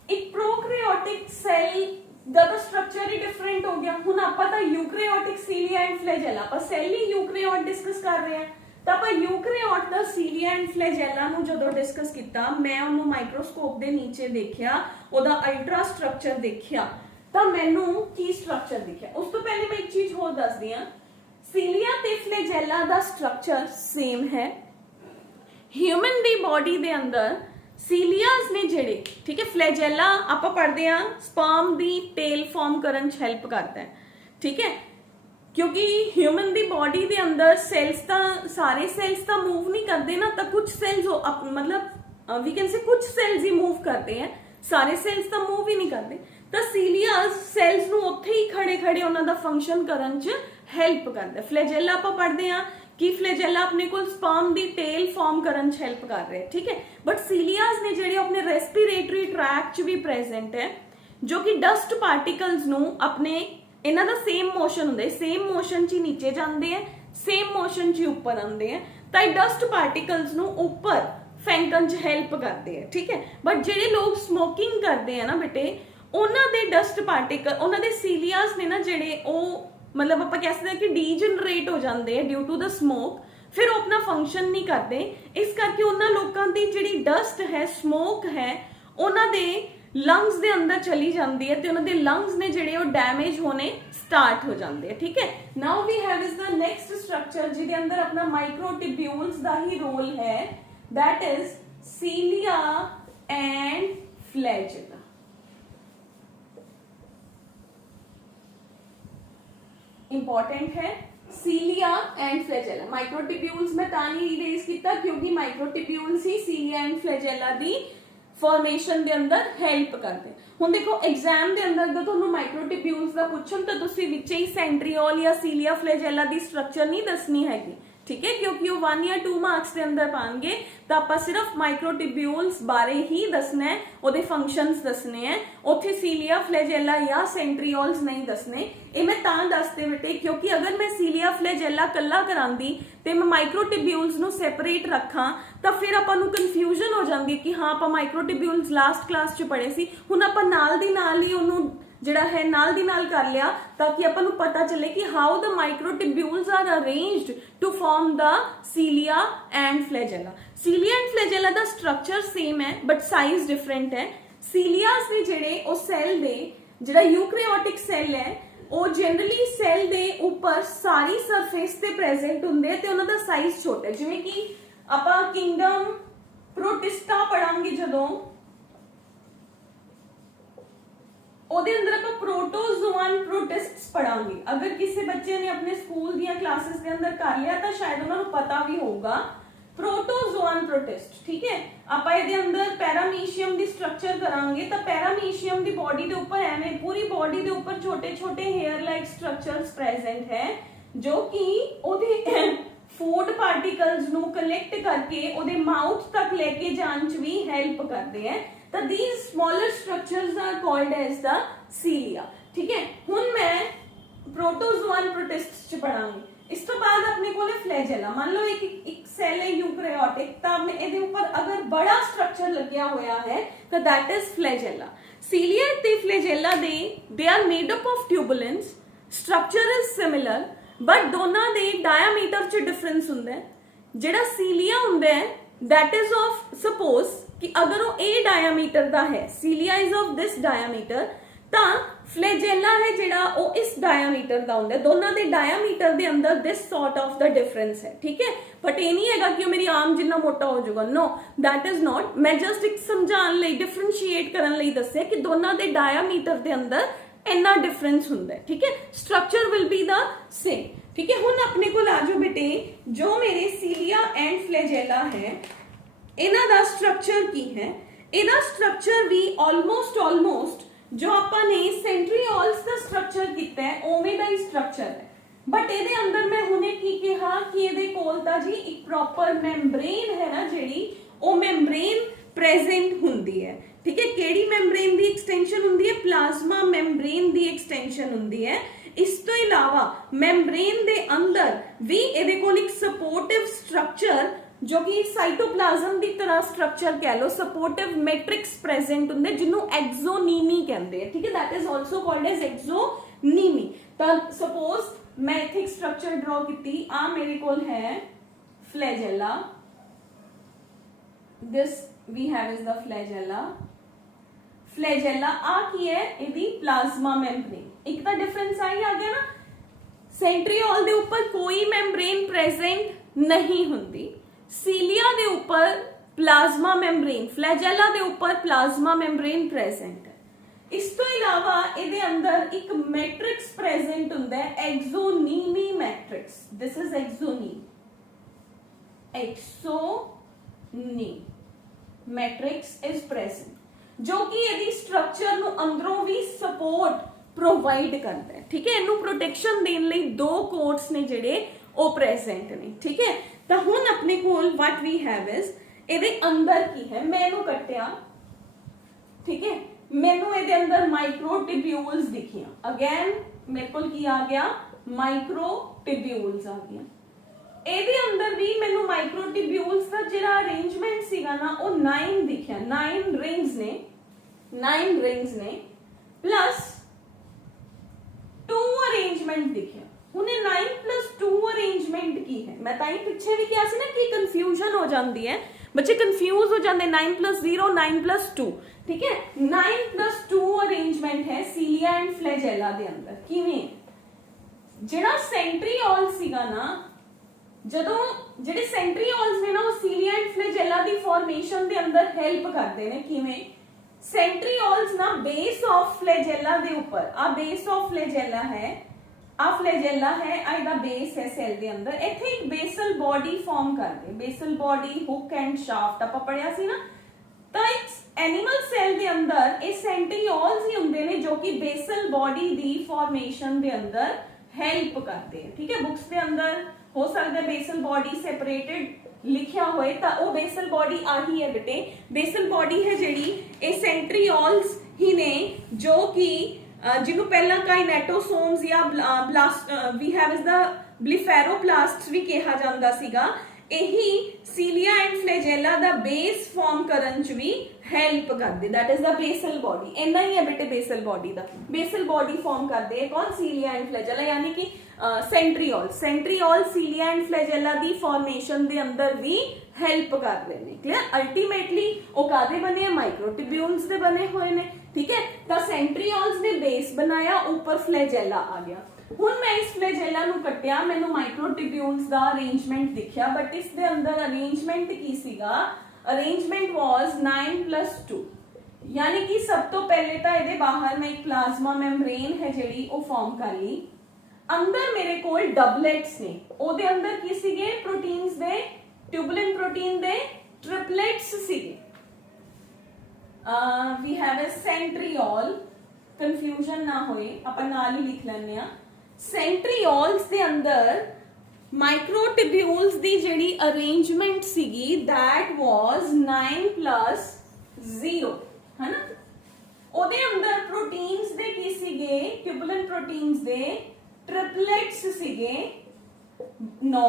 एक प्रोकैरियोटिक सेल दा तो स्ट्रक्चर ही डिफरेंट हो गया। हुण आपां तां यूकैरियोटिक सीलिया एंड फ्लैजेला, आपां सेल ही यूकैरियोट डिस्कस कर रहे हैं। तो आपां यूकैरियोट दा सीलिया एंड फ्लैजेला नूं जदों डिस्कस कीता, मैं उहनूं माइक्रोस्कोप दे नीचे देखिया, ओहदा अल्ट्रा स्ट्रक्चर देखिया, तो मैनू की स्ट्रक्चर दिखा। उस तो पहले मैं एक चीज होर दस दियां, सीलिया ते फ्लैजेला दा स्ट्रक्चर सेम है। ह्यूमन दी बॉडी दे अंदर सीलियाज ने जेड़े, ठीक है, फ्लैजेला आपां पढ़दे हां स्पर्म दी टेल फॉर्म करन च हेल्प करता है, ठीक है। क्योंकि ह्यूमन दी बॉडी दे अंदर सेल्स ता सारे सेल्स ता मूव नहीं करते ना, तो कुछ सेल्स मतलब वी कैन से कुछ सेल्स ही मूव करते हैं, सारे सेल्स ता मूव ही नहीं करते। तो सीलियाज सेल्स नूं उत्थे ही खड़े खड़े उन्हां दा फंक्शन करन च हेल्प करदा है। फ्लैजेला आपां पढ़दे हां कि फ्लैजेला अपने को स्पर्म दी टेल फॉर्म करन च हेल्प कर रहे हैं, ठीक है। बट सीलियाज ने जेड़े अपने रेस्पिरेटरी ट्रैक च भी प्रेजेंट है, जो कि डस्ट पार्टिकल्स नूं अपने इन्हां दा सेम मोशन हुंदा है, सेम मोशन च नीचे जांदे हैं, सेम मोशन च ऊपर आंदे हैं, तां डस्ट पार्टिकल्स नूं ऊपर फेंकन च हेल्प करते हैं, ठीक है। बट जेड़े लोग स्मोकिंग करते हैं ना बेटे, ਉਹਨਾਂ ਦੇ ਡਸਟ ਪਾਰਟੀਕਲ, ਉਹਨਾਂ ਦੇ ਸੀਲੀਆਸ ਨੇ ਨਾ ਜਿਹੜੇ, ਉਹ मतलब आप कह सकते हैं कि ਡੀਜਨਰੇਟ ਹੋ ਜਾਂਦੇ ਆ ਡਿਊ ਟੂ ਦ ਸਮੋਕ, ਫਿਰ ਉਹ ਆਪਣਾ ਫੰਕਸ਼ਨ ਨਹੀਂ ਕਰਦੇ। ਇਸ ਕਰਕੇ ਉਹਨਾਂ ਲੋਕਾਂ ਦੀ ਜਿਹੜੀ ਡਸਟ ਹੈ, ਸਮੋਕ ਹੈ, ਉਹਨਾਂ ਦੇ ਲੰਗਸ ਦੇ ਅੰਦਰ ਚਲੀ ਜਾਂਦੀ ਹੈ ਤੇ ਉਹਨਾਂ ਦੇ ਲੰਗਸ ਨੇ ਜਿਹੜੇ ਉਹ ਡੈਮੇਜ ਹੋਣੇ ਸਟਾਰਟ ਹੋ ਜਾਂਦੇ ਆ। ਠੀਕ ਹੈ, now we have is the next structure ਜਿਹਦੇ ਅੰਦਰ ਆਪਣਾ ਮਾਈਕਰੋਟਿਬਿਊਲਸ ਦਾ ਹੀ ਰੋਲ ਹੈ, that is cilia and flagella. Important है सीलिया एंड फ्लैजेला। माइक्रोटिब्यूल्स में तानी रेज किया क्योंकि माइक्रोटिब्यूल्स ही सीलिया एंड फ्लैजेला दी फॉर्मेशन दे अंदर हेल्प करते। हुण देखो एग्जाम दे अंदर अगर तुहानू माइक्रोटिब्यूल्स दा पुछन तो तुसीं विच ही सेंट्रियोल या सीलिया फ्लैजेला दी स्ट्रक्चर नहीं दसनी हैगी। ठीक है, क्योंकि वो 1 या 2 मार्क्स के अंदर पाएंगे तो आप सिर्फ माइक्रोटिब्यूल्स बारे ही दसना है, उहदे फंक्शंस दसने हैं, उत्थे सीलिया फ्लैजेला या सेंट्रियोल्स नहीं दसने। ये मैं तां दसदे बेटे क्योंकि अगर मैं सीलिया फ्लैजेला कल्ला करांदी ते मैं माइक्रोटिब्यूल्स नू सैपरेट रखां तो फिर आपां नू कन्फ्यूजन हो जाती है कि हाँ आपां माइक्रोटिब्यूल्स लास्ट क्लास च पढ़े सी, हुण आपां नाल दी नाल ही उहनू जिहड़ा है नाल दी नाल कर लिया ताकि अपन नू पता चले कि how the microtubules are arranged to form the cilia and flagella. Cilia and flagella दा स्ट्रक्चर सेम है बट साइज डिफरेंट है। सीलियास ने जिहड़े ओ सेल दे जिहड़ा यूकैरियोटिक सेल है ਉਹ जनरली सेल दे ऊपर सारी सरफेस ते प्रेजेंट हुंदे ते उन्हां दा साइज छोटा है। जिवें कि आपां किंगडम प्रोटिस्टा पढ़ांगे जदों ਉਹਦੇ ਅੰਦਰ ਆਪਾਂ ਪ੍ਰੋਟੋਜ਼ੋਆਨ ਪ੍ਰੋਟਿਸਟਸ ਪੜਾਂਗੇ। अगर किसी बच्चे ने अपने स्कूल ਦੀਆਂ क्लासेस ਦੇ ਅੰਦਰ ਕਰ ਲਿਆ ਤਾਂ ਸ਼ਾਇਦ ਉਹਨਾਂ ਨੂੰ ਪਤਾ ਵੀ ਹੋਊਗਾ प्रोटोजोआन प्रोटिस्ट। ठीक है, ਆਪਾਂ ਇਹਦੇ ਅੰਦਰ ਪੈਰਾਮੀਸ਼ੀਅਮ ਦੀ ਸਟਰਕਚਰ ਕਰਾਂਗੇ ਤਾਂ ਪੈਰਾਮੀਸ਼ੀਅਮ ਦੀ ਬੋਡੀ ਦੇ ਉੱਪਰ ਐਵੇਂ ਪੂਰੀ ਬੋਡੀ ਦੇ ਉੱਪਰ ਛੋਟੇ-ਛੋਟੇ हेयर ਲਾਈਕ ਸਟਰਕਚਰਸ ਪ੍ਰੈਜ਼ੈਂਟ ਹੈ ਜੋ ਕਿ ਉਹਦੇ ਫੂਡ ਪਾਰਟੀਕਲਸ ਨੂੰ ਕਲੈਕਟ ਕਰਕੇ ਉਹਦੇ ਮਾਊਥ ਤੱਕ ਲੈ ਕੇ ਜਾਣ 'ਚ ਵੀ ਹੈਲਪ ਕਰਦੇ ਹੈ। तो these smaller structures are called as the cilia। ठीक है, हुण मैं प्रोटोजोआन प्रोटिस्ट्स च पढ़ांगी। इस तो बाद अपने कोले फ्लैजेला, मान लो एक सेल है यूकैरियोटिक, तब ਇਹਦੇ ਉੱਪਰ अगर बड़ा स्ट्रक्चर ਲੱਗਿਆ ਹੋਇਆ ਹੈ तो that is flagella। cilia ਤੇ flagella they are made up of tubulins, structure is similar but ਦੋਨਾਂ ਦੇ diameter ਚ difference ਹੁੰਦਾ ਹੈ। ਜਿਹੜਾ cilia ਹੁੰਦਾ ਹੈ that is of suppose कि अगर वो A डायमीटर दा है, सीलिया इज ऑफ दिस डायमीटर, ता फ्लैजेला है जेड़ा वो इस डायमीटर दा हुंदा है। दोनों दे डायमीटर दे अंदर this sort of the difference है। ठीक है, बट ये नहीं हैगा कि मेरी आर्म जिन्ना मोटा हो जाएगा, नो दैट इज नॉट। मैं जस्ट एक समझाने लई डिफरेंशिएट करन लई दस्सिया कि दोनों दे डायमीटर दे अंदर इन्ना डिफरेंस हुंदा है। ठीक है, structure will be the same. ठीक है, हुण अपने कोल आ जाओ बेटे जो मेरे सीलिया एंड फ्लैजेला है इन्हां दा स्ट्रक्चर की है। इहदा स्ट्रक्चर भी ऑलमोस्ट जो आपां ने सेंट्रियोल्स दा स्ट्रक्चर कीता है उवें दा ही स्ट्रक्चर है। बट इहदे अंदर मैं हुणे की कहा कि इहदे कोल तां जी एक प्रॉपर मैम्ब्रेन है ना, जिहड़ी ओ मैम्ब्रेन प्रेजेंट हुंदी है। ठीक है, केड़ी मैम्ब्रेन दी एक्सटेंशन हुंदी है? प्लाज्मा मैम्ब्रेन दी एक्सटेंशन हुंदी है। इस तो इलावा मैम्ब्रेन दे अंदर भी इहदे कोल एक सपोर्टिव स्ट्रक्चर जो कि साइटोप्लाज्म की तरह स्ट्रक्चर कह लो, सपोर्टिव मैट्रिक्स प्रेजेंट होंगे जिन्हों एक्सोनीमी कहते हैं। ठीक है, that is also called as axoneme. तो सपोज मैं इत्थे एक स्ट्रक्चर ड्रॉ की, आ मेरे कोल है flagella, this we have is the flagella. Flagella आ की है इहदी प्लाज्मा मैम्ब्रेन। एक तो डिफरेंस आई आ गया ना, सेंट्रियोल दे ऊपर कोई मैम्ब्रेन प्रेजेंट नहीं हुंदी, सीलिया दे ऊपर प्लाज्मा मैम्ब्रेन, फ्लैजेला दे ऊपर प्लाज्मा मैम्ब्रेन प्रेजेंट है। इस तो इलावा इहदे अंदर एक मैट्रिक्स प्रेजेंट हुंदा है, axoneme matrix. This is axoneme, axoneme matrix is present जो कि इहदी स्ट्रक्चर नु अंदरों भी सपोर्ट प्रोवाइड करता है। ठीक है, इनू प्रोटेक्शन देने लई दो कोट्स ने जिहड़े ओ प्रेजेंट ने। ठीक है, तो हुण अपने कोल व्हाट वी हैव इज इहदे अंदर की है, मैनू कट्टिया। ठीक है, मैनू इहदे अंदर माइक्रोटिब्यूल्स दिखियां। अगेन मेरे कोल की आ गया? माइक्रोटिब्यूल्स आ गया। इहदे अंदर भी मैनू माइक्रोटिब्यूल्स दा जिहड़ा अरेंजमेंट सीगा ना वो 9 दिखिया, 9 रिंग्स ने प्लस 2 अरेंजमेंट दिखे। हुणे 9 प्लस 2 अरेंजमेंट की है, मैं ताई पिछे भी कहा सी ना कि कंफ्यूजन हो जाती है, बच्चे कंफ्यूज हो जाते। 9 प्लस 0 9 प्लस 2, ठीक है। 9 प्लस 2 अरेंजमेंट है सीलिया एंड फ्लैजेला दे अंदर। किवें ਜਿਹੜਾ ਸੈਂਟਰੀਓਲ ਸੀਗਾ ਨਾ, ਜਦੋਂ ਜਿਹੜੇ ਸੈਂਟਰੀਓਲਸ ਨੇ ਨਾ ਉਹ ਸੀਲੀਆ ਐਂਡ ਫਲੈਜੈਲਾ ਦੀ ਫਾਰਮੇਸ਼ਨ ਦੇ ਅੰਦਰ ਹੈਲਪ ਕਰਦੇ ਨੇ। ਕਿਵੇਂ ਸੈਂਟਰੀਓਲਸ ਨਾ ਬੇਸ ਆਫ ਫਲੈਜੈਲਾ ਦੇ ਉੱਪਰ, ਆ ਬੇਸ ਆਫ ਫਲੈਜੈਲਾ ਹੈ, ਆ ਫਲੈਜੈਲਾ ਹੈ, ਆ ਇਹਦਾ ਬੇਸ ਹੈ ਸੈੱਲ ਦੇ ਅੰਦਰ। ਇੱਥੇ ਇੱਕ ਬੇਸਲ ਬੋਡੀ ਫਾਰਮ ਕਰਦੇ, basal body hook and shaft ਆਪਾਂ ਪੜਿਆ ਸੀ ਨਾ। ਤਾਂ ਇੱਕ ਐਨੀਮਲ ਸੈੱਲ ਦੇ ਅੰਦਰ ਇਹ ਸੈਂਟਰੀਓਲਸ ਹੀ ਹੁੰਦੇ ਨੇ ਜੋ ਕਿ ਬੇਸਲ ਬੋਡੀ ਦੀ ਫਾਰਮੇਸ਼ਨ ਦੇ ਅੰਦਰ हेल्प करते हैं, ठीक है। बुक्स के अंदर हो सकता है बेसल बॉडी सेपरेटेड लिखिया होए, तो वो बेसल बॉडी आही है बेटे। बेसल बॉडी है जेड़ी ए सेंट्रीओल्स ही ने जो कि जिन्हों पहला काइनेटोसोम्स या blast we have is the blepharoplasts भी कहा जाता सीगा। यही सीलिया एंड फ्लैजेला दा बेस फॉर्म करन च भी हेल्प करदे, that is the basal body. इन्ना ही है बेटे बेसल बॉडी दा। बेसल बॉडी फॉर्म करदे है कौन? सीलिया एंड फ्लैजेला, यानी कि centriole. Centriole cilia and flagella दी फॉर्मेशन दे अंदर भी हेल्प करदे ने। क्लियर? अल्टीमेटली वो कादे बने हैं? माइक्रोट्यूब्यूल्स दे बने हुए ने, ठीक है। तो सेंट्रीओल्स ने बेस बनाया, ऊपर फ्लैजेला आ गया। ਹੁਣ मैं इस फ्लैजेला ਨੂੰ ਕੱਟਿਆ, ਮੈਨੂੰ ਮਾਈਕਰੋਟਿਬਿਊਲਸ ਦਾ ਅਰੇਂਜਮੈਂਟ ਦਿਖਿਆ, ਬਟ ਇਸ ਦੇ ਅੰਦਰ ਅਰੇਂਜਮੈਂਟ ਕੀ ਸੀਗਾ? ਅਰੇਂਜਮੈਂਟ ਵਾਸ 9 + 2, यानी कि सब तो पहले तो ਇਹਦੇ ਬਾਹਰ ਮੈਂ ਇੱਕ ਪਲਾਜ਼ਮਾ ਮੈਮਬ੍ਰੇਨ ਹੈ ਜਿਹੜੀ ਉਹ ਫਾਰਮ ਕਰ ਲਈ। ਅੰਦਰ ਮੇਰੇ ਕੋਲ ਡਬਲੇਟਸ ਨੇ, ਉਹਦੇ ਅੰਦਰ ਕੀ ਸੀਗੇ? ਪ੍ਰੋਟੀਨਸ ਦੇ, ਟਿਊਬੂਲਿਨ ਪ੍ਰੋਟੀਨ ਦੇ ਟ੍ਰਿਪਲੇਟਸ ਸੀਗੇ। We have a centriole, confusion ना होए ਆਪਾਂ ਨਾਲ ਹੀ ਲਿਖ ਲੈਂਦੇ ਆ। सेंट्रीओल्स ਦੇ ਅੰਦਰ ਮਾਈਕਰੋਟਿਬਿਊਲਸ ਦੀ ਜਿਹੜੀ ਅਰੇਂਜਮੈਂਟ ਸੀਗੀ that was 9 + 0, है ना। ਉਹਦੇ ਅੰਦਰ ਪ੍ਰੋਟੀਨਸ ਦੇ ਕੀ ਸੀਗੇ? ਟਿਊਬੂਲਿਨ ਪ੍ਰੋਟੀਨਸ ਦੇ ਟ੍ਰਿਪਲੇਟਸ ਸੀਗੇ 9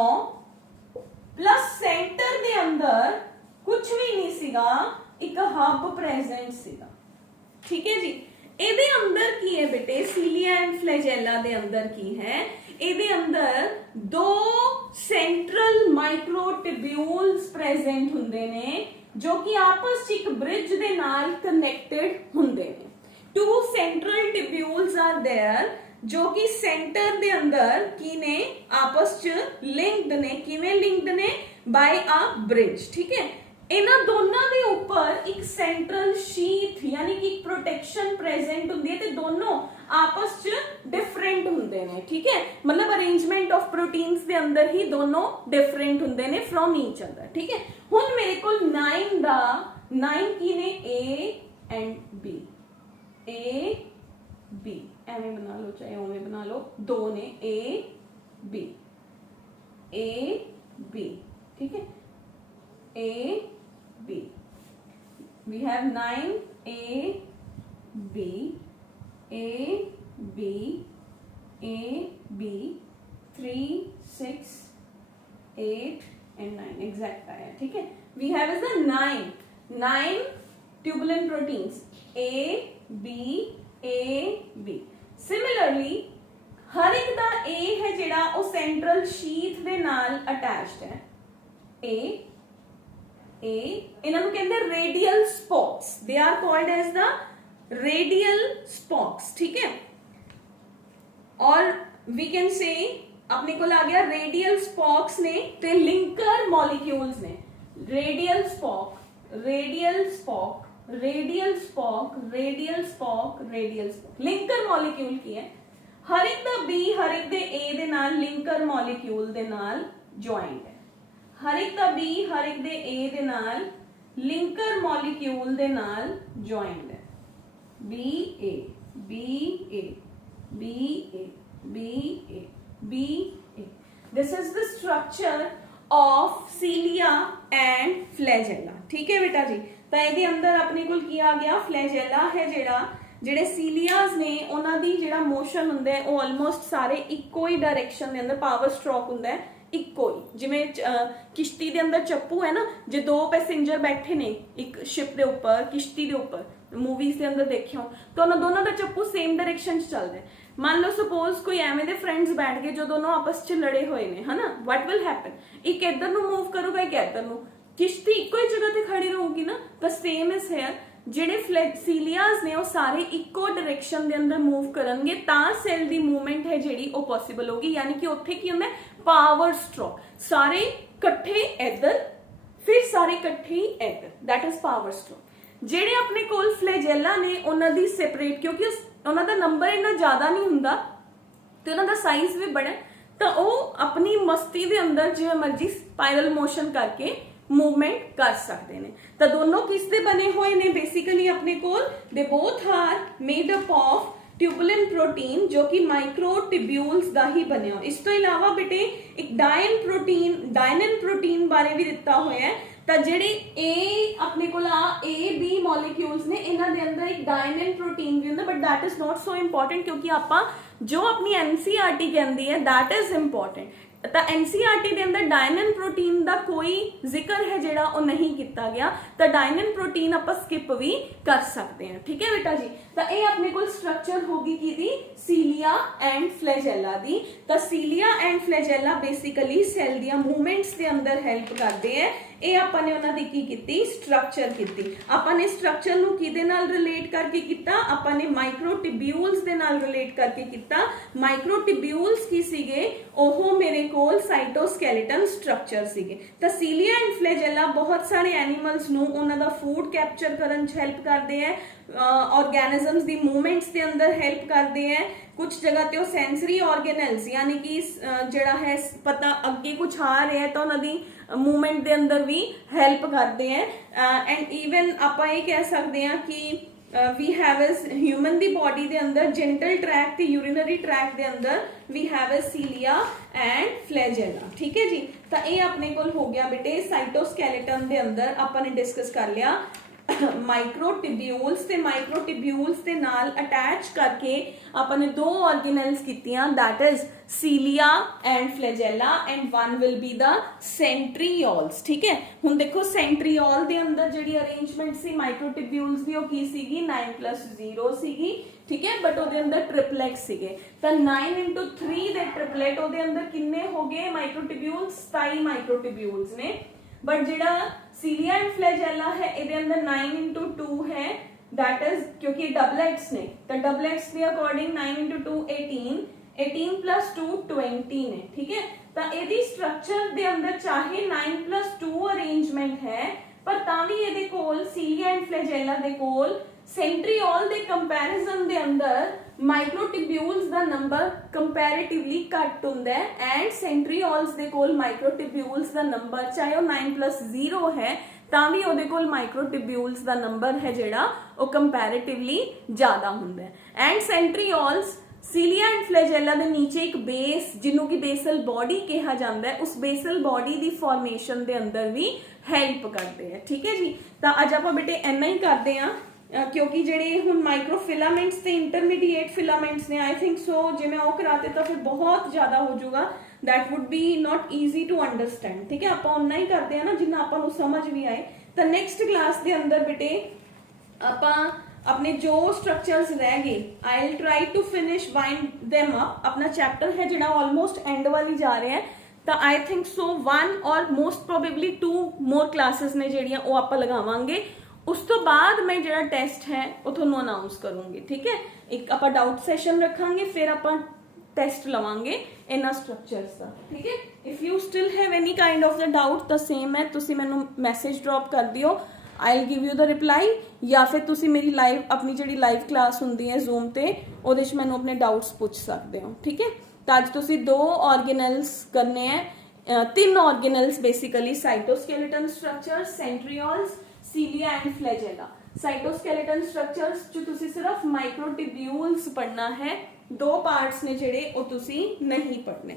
प्लस सेंटर ਦੇ ਅੰਦਰ ਕੁਝ ਵੀ ਨਹੀਂ ਸੀਗਾ, ਇੱਕ ਹੱਬ ਪ੍ਰੈਜ਼ੈਂਟ ਸੀਗਾ, ਠੀਕ ਹੈ ਜੀ। ਇਹਦੇ ਅੰਦਰ ਕੀ ਹੈ ਬੇਟੇ? ਸੀਲੀਆ ਐਂਡ ਫਲੈਜੈਲਾ ਦੇ ਅੰਦਰ ਕੀ ਹੈ? ਇਹਦੇ ਅੰਦਰ ਦੋ ਸੈਂਟਰਲ ਮਾਈਕਰੋਟਿਬਿਊਲਸ ਪ੍ਰੈਜ਼ੈਂਟ ਹੁੰਦੇ ਨੇ ਜੋ ਕਿ ਆਪਸ ਚ ਇੱਕ ਬ੍ਰਿਜ ਦੇ ਨਾਲ ਕਨੈਕਟਡ ਹੁੰਦੇ ਨੇ। ਟੂ ਸੈਂਟਰਲ ਟਿਬਿਊਲਸ ਆਰ देयर ਜੋ ਕਿ ਸੈਂਟਰ ਦੇ ਅੰਦਰ ਕੀ ਨੇ? ਆਪਸ ਚ ਲਿੰਕਡ ਨੇ। ਕਿਵੇਂ ਲਿੰਕਡ ਨੇ? ਬਾਈ ਅ ਬ੍ਰਿਜ, ਠੀਕ ਹੈ। ਇਹਨਾਂ ਦੋਨਾਂ ਦੇ ਉੱਪਰ ਇੱਕ ਸੈਂਟਰਲ ਸ਼ੀਥ यानी कि एक प्रोटेक्शन प्रेजेंट ਹੁੰਦੀ ਹੈ ਤੇ ਦੋਨੋਂ ਆਪਸ ਚ ਡਿਫਰੈਂਟ ਹੁੰਦੇ ਨੇ, ਠੀਕ ਹੈ। ਮਤਲਬ ਅਰੇਂਜਮੈਂਟ ਆਫ ਪ੍ਰੋਟੀਨਸ ਦੇ ਅੰਦਰ ਹੀ ਦੋਨੋਂ ਡਿਫਰੈਂਟ ਹੁੰਦੇ ਨੇ ਫਰੋਮ ਈਚ ਅਦਰ, ਠੀਕ ਹੈ। ਹੁਣ ਮੇਰੇ ਕੋਲ 9 ਦਾ 9 ਕੀ ਨੇ? A and B, A B ਐਵੇਂ ਬਣਾ ਲਓ, ਚਾਹੇ ਉਵੇਂ ਬਣਾ ਲਓ, ਦੋ ਨੇ A B, A B, ਠੀਕ ਹੈ। A B, we have 9 A B, A B, A B, 3 6 8 and 9 exact आया, ठीक है। we have is the 9 tubulin proteins A B A B। similarly हर एक दा A है जेड़ा वो सेंट्रल शीथ दे नाल अटैच्ड है। A ਇਹਨਾਂ ਨੂੰ ਕਹਿੰਦੇ radial spokes, they are called as the radial spokes, ठीक है। और we can say अपने को आ गया radial spokes ने ते linker molecules ने, radial spoke, radial spoke, radial spoke, radial spoke, radial spoke, linker molecule की है। हर एक दा B हर एक दे A दे नाल linker molecule दे नाल joined है। हर एक का B हर एक दे A दे नाल लिंकर मॉलिक्यूल दे नाल जॉइंड है। B A B A B A B A B A, this is the structure of cilia and flagella, ठीक है बेटा जी। तो ਇਹਦੇ ਅੰਦਰ ਆਪਣੇ ਕੋਲ ਕੀ ਆ ਗਿਆ? ਫਲੈਜੈਲਾ ਹੈ ਜਿਹੜੇ ਸੀਲੀਆਸ ਨੇ ਉਹਨਾਂ ਦੀ ਜਿਹੜਾ ਮੋਸ਼ਨ ਹੁੰਦਾ ਹੈ ਉਹ ਆਲਮੋਸਟ ਸਾਰੇ ਇੱਕੋ ਹੀ ਡਾਇਰੈਕਸ਼ਨ ਦੇ ਅੰਦਰ ਪਾਵਰ ਸਟ੍ਰੋਕ ਹੁੰਦਾ ਹੈ, ਇੱਕੋ ਹੀ। ਜਿਵੇਂ ਕਿਸ਼ਤੀ ਦੇ ਅੰਦਰ ਚੱਪੂ ਹੈ ਨਾ, ਜੇ ਦੋ ਪੈਸੇਂਜਰ ਬੈਠੇ ਨੇ ਇੱਕ ਸ਼ਿਪ ਦੇ ਉੱਪਰ, ਕਿਸ਼ਤੀ ਦੇ ਉੱਪਰ, मूवीज के अंदर देखे हो तो उन्होंने दोनों का चप्पू सेम डायरेक्शन च चल रहा है। मान लो सपोज कोई एवें दे फ्रेंड्स बैठ गए जो दोनों आपस च लड़े हुए ने, है ना, व्हाट विल हैपन, एक इधर नु मूव करूगा एक इधर नु, किश्ती इको ही जगह ते खड़ी रहूगी ना। द सेम इज हेयर, ਜਿਹੜੇ ਫਲੈਕਸੀਲੀਆਜ਼ ਨੇ ਉਹ ਸਾਰੇ ਇੱਕੋ ਡਾਇਰੈਕਸ਼ਨ ਦੇ ਅੰਦਰ ਮੂਵ ਕਰਨਗੇ ਤਾਂ ਸੈੱਲ ਦੀ ਮੂਵਮੈਂਟ ਹੈ ਜਿਹੜੀ ਉਹ ਪੋਸੀਬਲ ਹੋਗੀ। ਯਾਨੀ ਕਿ ਉੱਥੇ ਕੀ ਹੁੰਦਾ ਪਾਵਰ ਸਟ੍ਰੋਕ, ਸਾਰੇ ਇਕੱਠੇ ਇੱਧਰ ਫਿਰ ਸਾਰੇ ਇਕੱਠੇ ਹੀ ਇੱਧਰ, ਦੈਟ ਇਜ਼ ਪਾਵਰ ਸਟ੍ਰੋਕ। ਜਿਹੜੇ ਆਪਣੇ ਕੋਲ ਫਲੈਜੈਲਾ ਨੇ ਉਹਨਾਂ ਦੀ ਸੈਪਰੇਟ, ਕਿਉਂਕਿ ਉਹਨਾਂ ਦਾ ਨੰਬਰ ਇੰਨਾ ਜ਼ਿਆਦਾ ਨਹੀਂ ਹੁੰਦਾ ਤੇ ਉਹਨਾਂ ਦਾ ਸਾਈਜ਼ ਵੀ ਬੜਾ, ਤਾਂ ਉਹ ਆਪਣੀ ਮਸਤੀ ਦੇ ਅੰਦਰ ਜਿਵੇਂ ਮਰਜ਼ੀ ਸਪਾਇਰਲ ਮੋਸ਼ਨ ਕਰਕੇ मूवमेंट कर सकते हैं। तो दोनों किसके बने हुए ने बेसिकली अपने कोल, they both are made up of tubulin protein जो कि माइक्रोट्यूब्यूल्स का ही बने हो। इस तो इलावा बेटे एक डायनिन प्रोटीन बारे भी दिता हुआ है। तो जेडे अपने को ए बी मॉलिक्यूल्स ने इन्हां दे अंदर एक डायनिन प्रोटीन भी हुंदा, but that is not so important क्योंकि आपां जो अपनी एनसीईआरटी कहती है दैट इज इंपॉर्टेंट। तो एनसीईआरटी के अंदर डायनिन प्रोटीन का कोई जिक्र है जिहड़ा वो नहीं किया गया, तो डायनिन प्रोटीन आप स्किप भी कर सकते हैं। ठीक है बेटा जी, तो ये अपने को स्ट्रक्चर होगी की सीलिया एंड फ्लैजेला दी। तो cilia and flagella basically cell दी मूवमेंट्स के अंदर हेल्प करते हैं। ये आपने उन्होंने की कीती स्ट्रक्चर की, आपने स्ट्रक्चर नूं किहदे नाल रिलेट करके किया, आपने माइक्रोट्यूब्यूल्स दे नाल रिलेट करके किया। माइक्रोट्यूब्यूल्स की सीगे ओहो मेरे कोल साइटोस्केलेटन स्ट्रक्चर सीगे। तो सीलिया एंड फ्लैजेला बहुत सारे एनीमल्स नूं उन्हां दा फूड कैप्चर करन च हेल्प करते हैं, ऑर्गेनिजम्स दी मूवमेंट्स के अंदर हेल्प करते हैं। कुछ जगह ते सेंसरी ऑर्गेनल्स यानी कि जड़ा है पता अगे कुछ आ रहा है तो उन्होंने मूवमेंट के अंदर भी हेल्प करते हैं। एंड ईवन आप ये कह सकते हैं कि वी हैव इज ह्यूमन दी बॉडी के अंदर जेंटल ट्रैक ते यूरिनरी ट्रैक के अंदर we have is cilia and flagella. ठीक है जी, तो ये अपने को हो गया बेटे साइटोस्केलेटन के अंदर आपने डिस्कस कर लिया माइक्रोट्यूब्यूल्स ते माइक्रोट्यूब्यूल्स के नाल अटैच करके आपने दो ऑर्गेनल्स कीतियां, that is cilia and flagella and one will be the centrioles. ठीक है, हुण देखो सेंट्रियोल दे अंदर जिहड़ी अरेंजमेंट सी माइक्रोट्यूब्यूल्स दी ओह की सीगी 9+0 सीगी। ठीक है, बट ओहदे अंदर ट्रिपलेट सीगे, तो 9 × 3 दे ट्रिपलेट ओहदे अंदर किन्ने हो गए माइक्रोट्यूब्यूल्स, 27 माइक्रोट्यूब्यूल्स ने। बट जिहड़ा सीलिया एंड फ्लैजेला है इहदे अंदर 9 × 2 है, दैट इज क्योंकि डबलेट्स ने, तो डबलेट्स के अकॉर्डिंग 9 × 2 18, 18+2 20 ने। ठीक है, तो इहदी स्ट्रक्चर दे अंदर चाहे 9+2 अरेंजमेंट है पर तां भी इहदे कोल सीलिया एंड फ्लैजेला दे कोल सेंट्रियोल दे कंपैरिजन दे अंदर माइक्रोट्यूब्यूल्स दा नंबर कंपैरेटिवली घट हुंदा है एंड सेंट्रियोल्स दे कोल माइक्रोट्यूब्यूल्स दा नंबर चाहे वो 9+0 है तां भी ओहदे कोल माइक्रोट्यूब्यूल्स दा नंबर है जिहड़ा वो कंपैरेटिवली ज्यादा हुंदा है। And centrioles cilia and flagella दे नीचे एक बेस जिन्हों की बेसल बॉडी कहा जाता है, उस बेसल बॉडी दी फॉर्मेशन दे अंदर भी हेल्प करते हैं। ठीक है जी, तो अज आप बेटे इन्ना ही करते हैं क्योंकि जेडे हुण माइक्रोफिलामेंट्स ते इंटरमीडिएट फिलामेंट्स ने आई थिंक सो जे मैं वो कराते तो फिर बहुत ज्यादा हो जाऊगा, that would be not easy to understand. ठीक है, आप उन्ना ही करते हैं ना जिन्ना आपां समझ भी आए। तो नेक्स्ट क्लास के अंदर बेटे आपां अपने जो स्ट्रक्चर्स रह गए I will try to finish wind them up. अपना चैप्टर है जिहड़ा ऑलमोस्ट एंड वाली जा रहे हैं, तो आई थिंक सो 1 और मोस्ट प्रोबेबली 2 मोर क्लासेस ने जिहड़ियां वो आपां लगावांगे। उस तो बाद मैं जिहड़ा टेस्ट है वो तुहानूं अनाउंस करूंगी। ठीक है, एक आपां डाउट सैशन रखांगे फिर आपां टेस्ट लवांगे इन्हां स्ट्रक्चर्स का। ठीक है, if you still have any kind of the doubt तो सेम है तुसीं मैनूं मैसेज ड्रॉप कर दिओ, I will give you the reply, या फिर तुसीं मेरी लाइव अपनी जिहड़ी लाइव क्लास हुंदी है जूम ते ओहदे च मैनूं अपने डाउट्स पूछ सकते हो। ठीक है, तो अज तुसीं 2 ऑर्गेनल्स करने हैं, 3 organelles basically cytoskeleton structures, centrioles, cilia and flagella. Cytoskeleton structures जो तुसी सिर्फ माइक्रोट्यूब्यूल्स पढ़ना है, 2 पार्ट्स ने जेडे वो तुसी नहीं पढ़ने।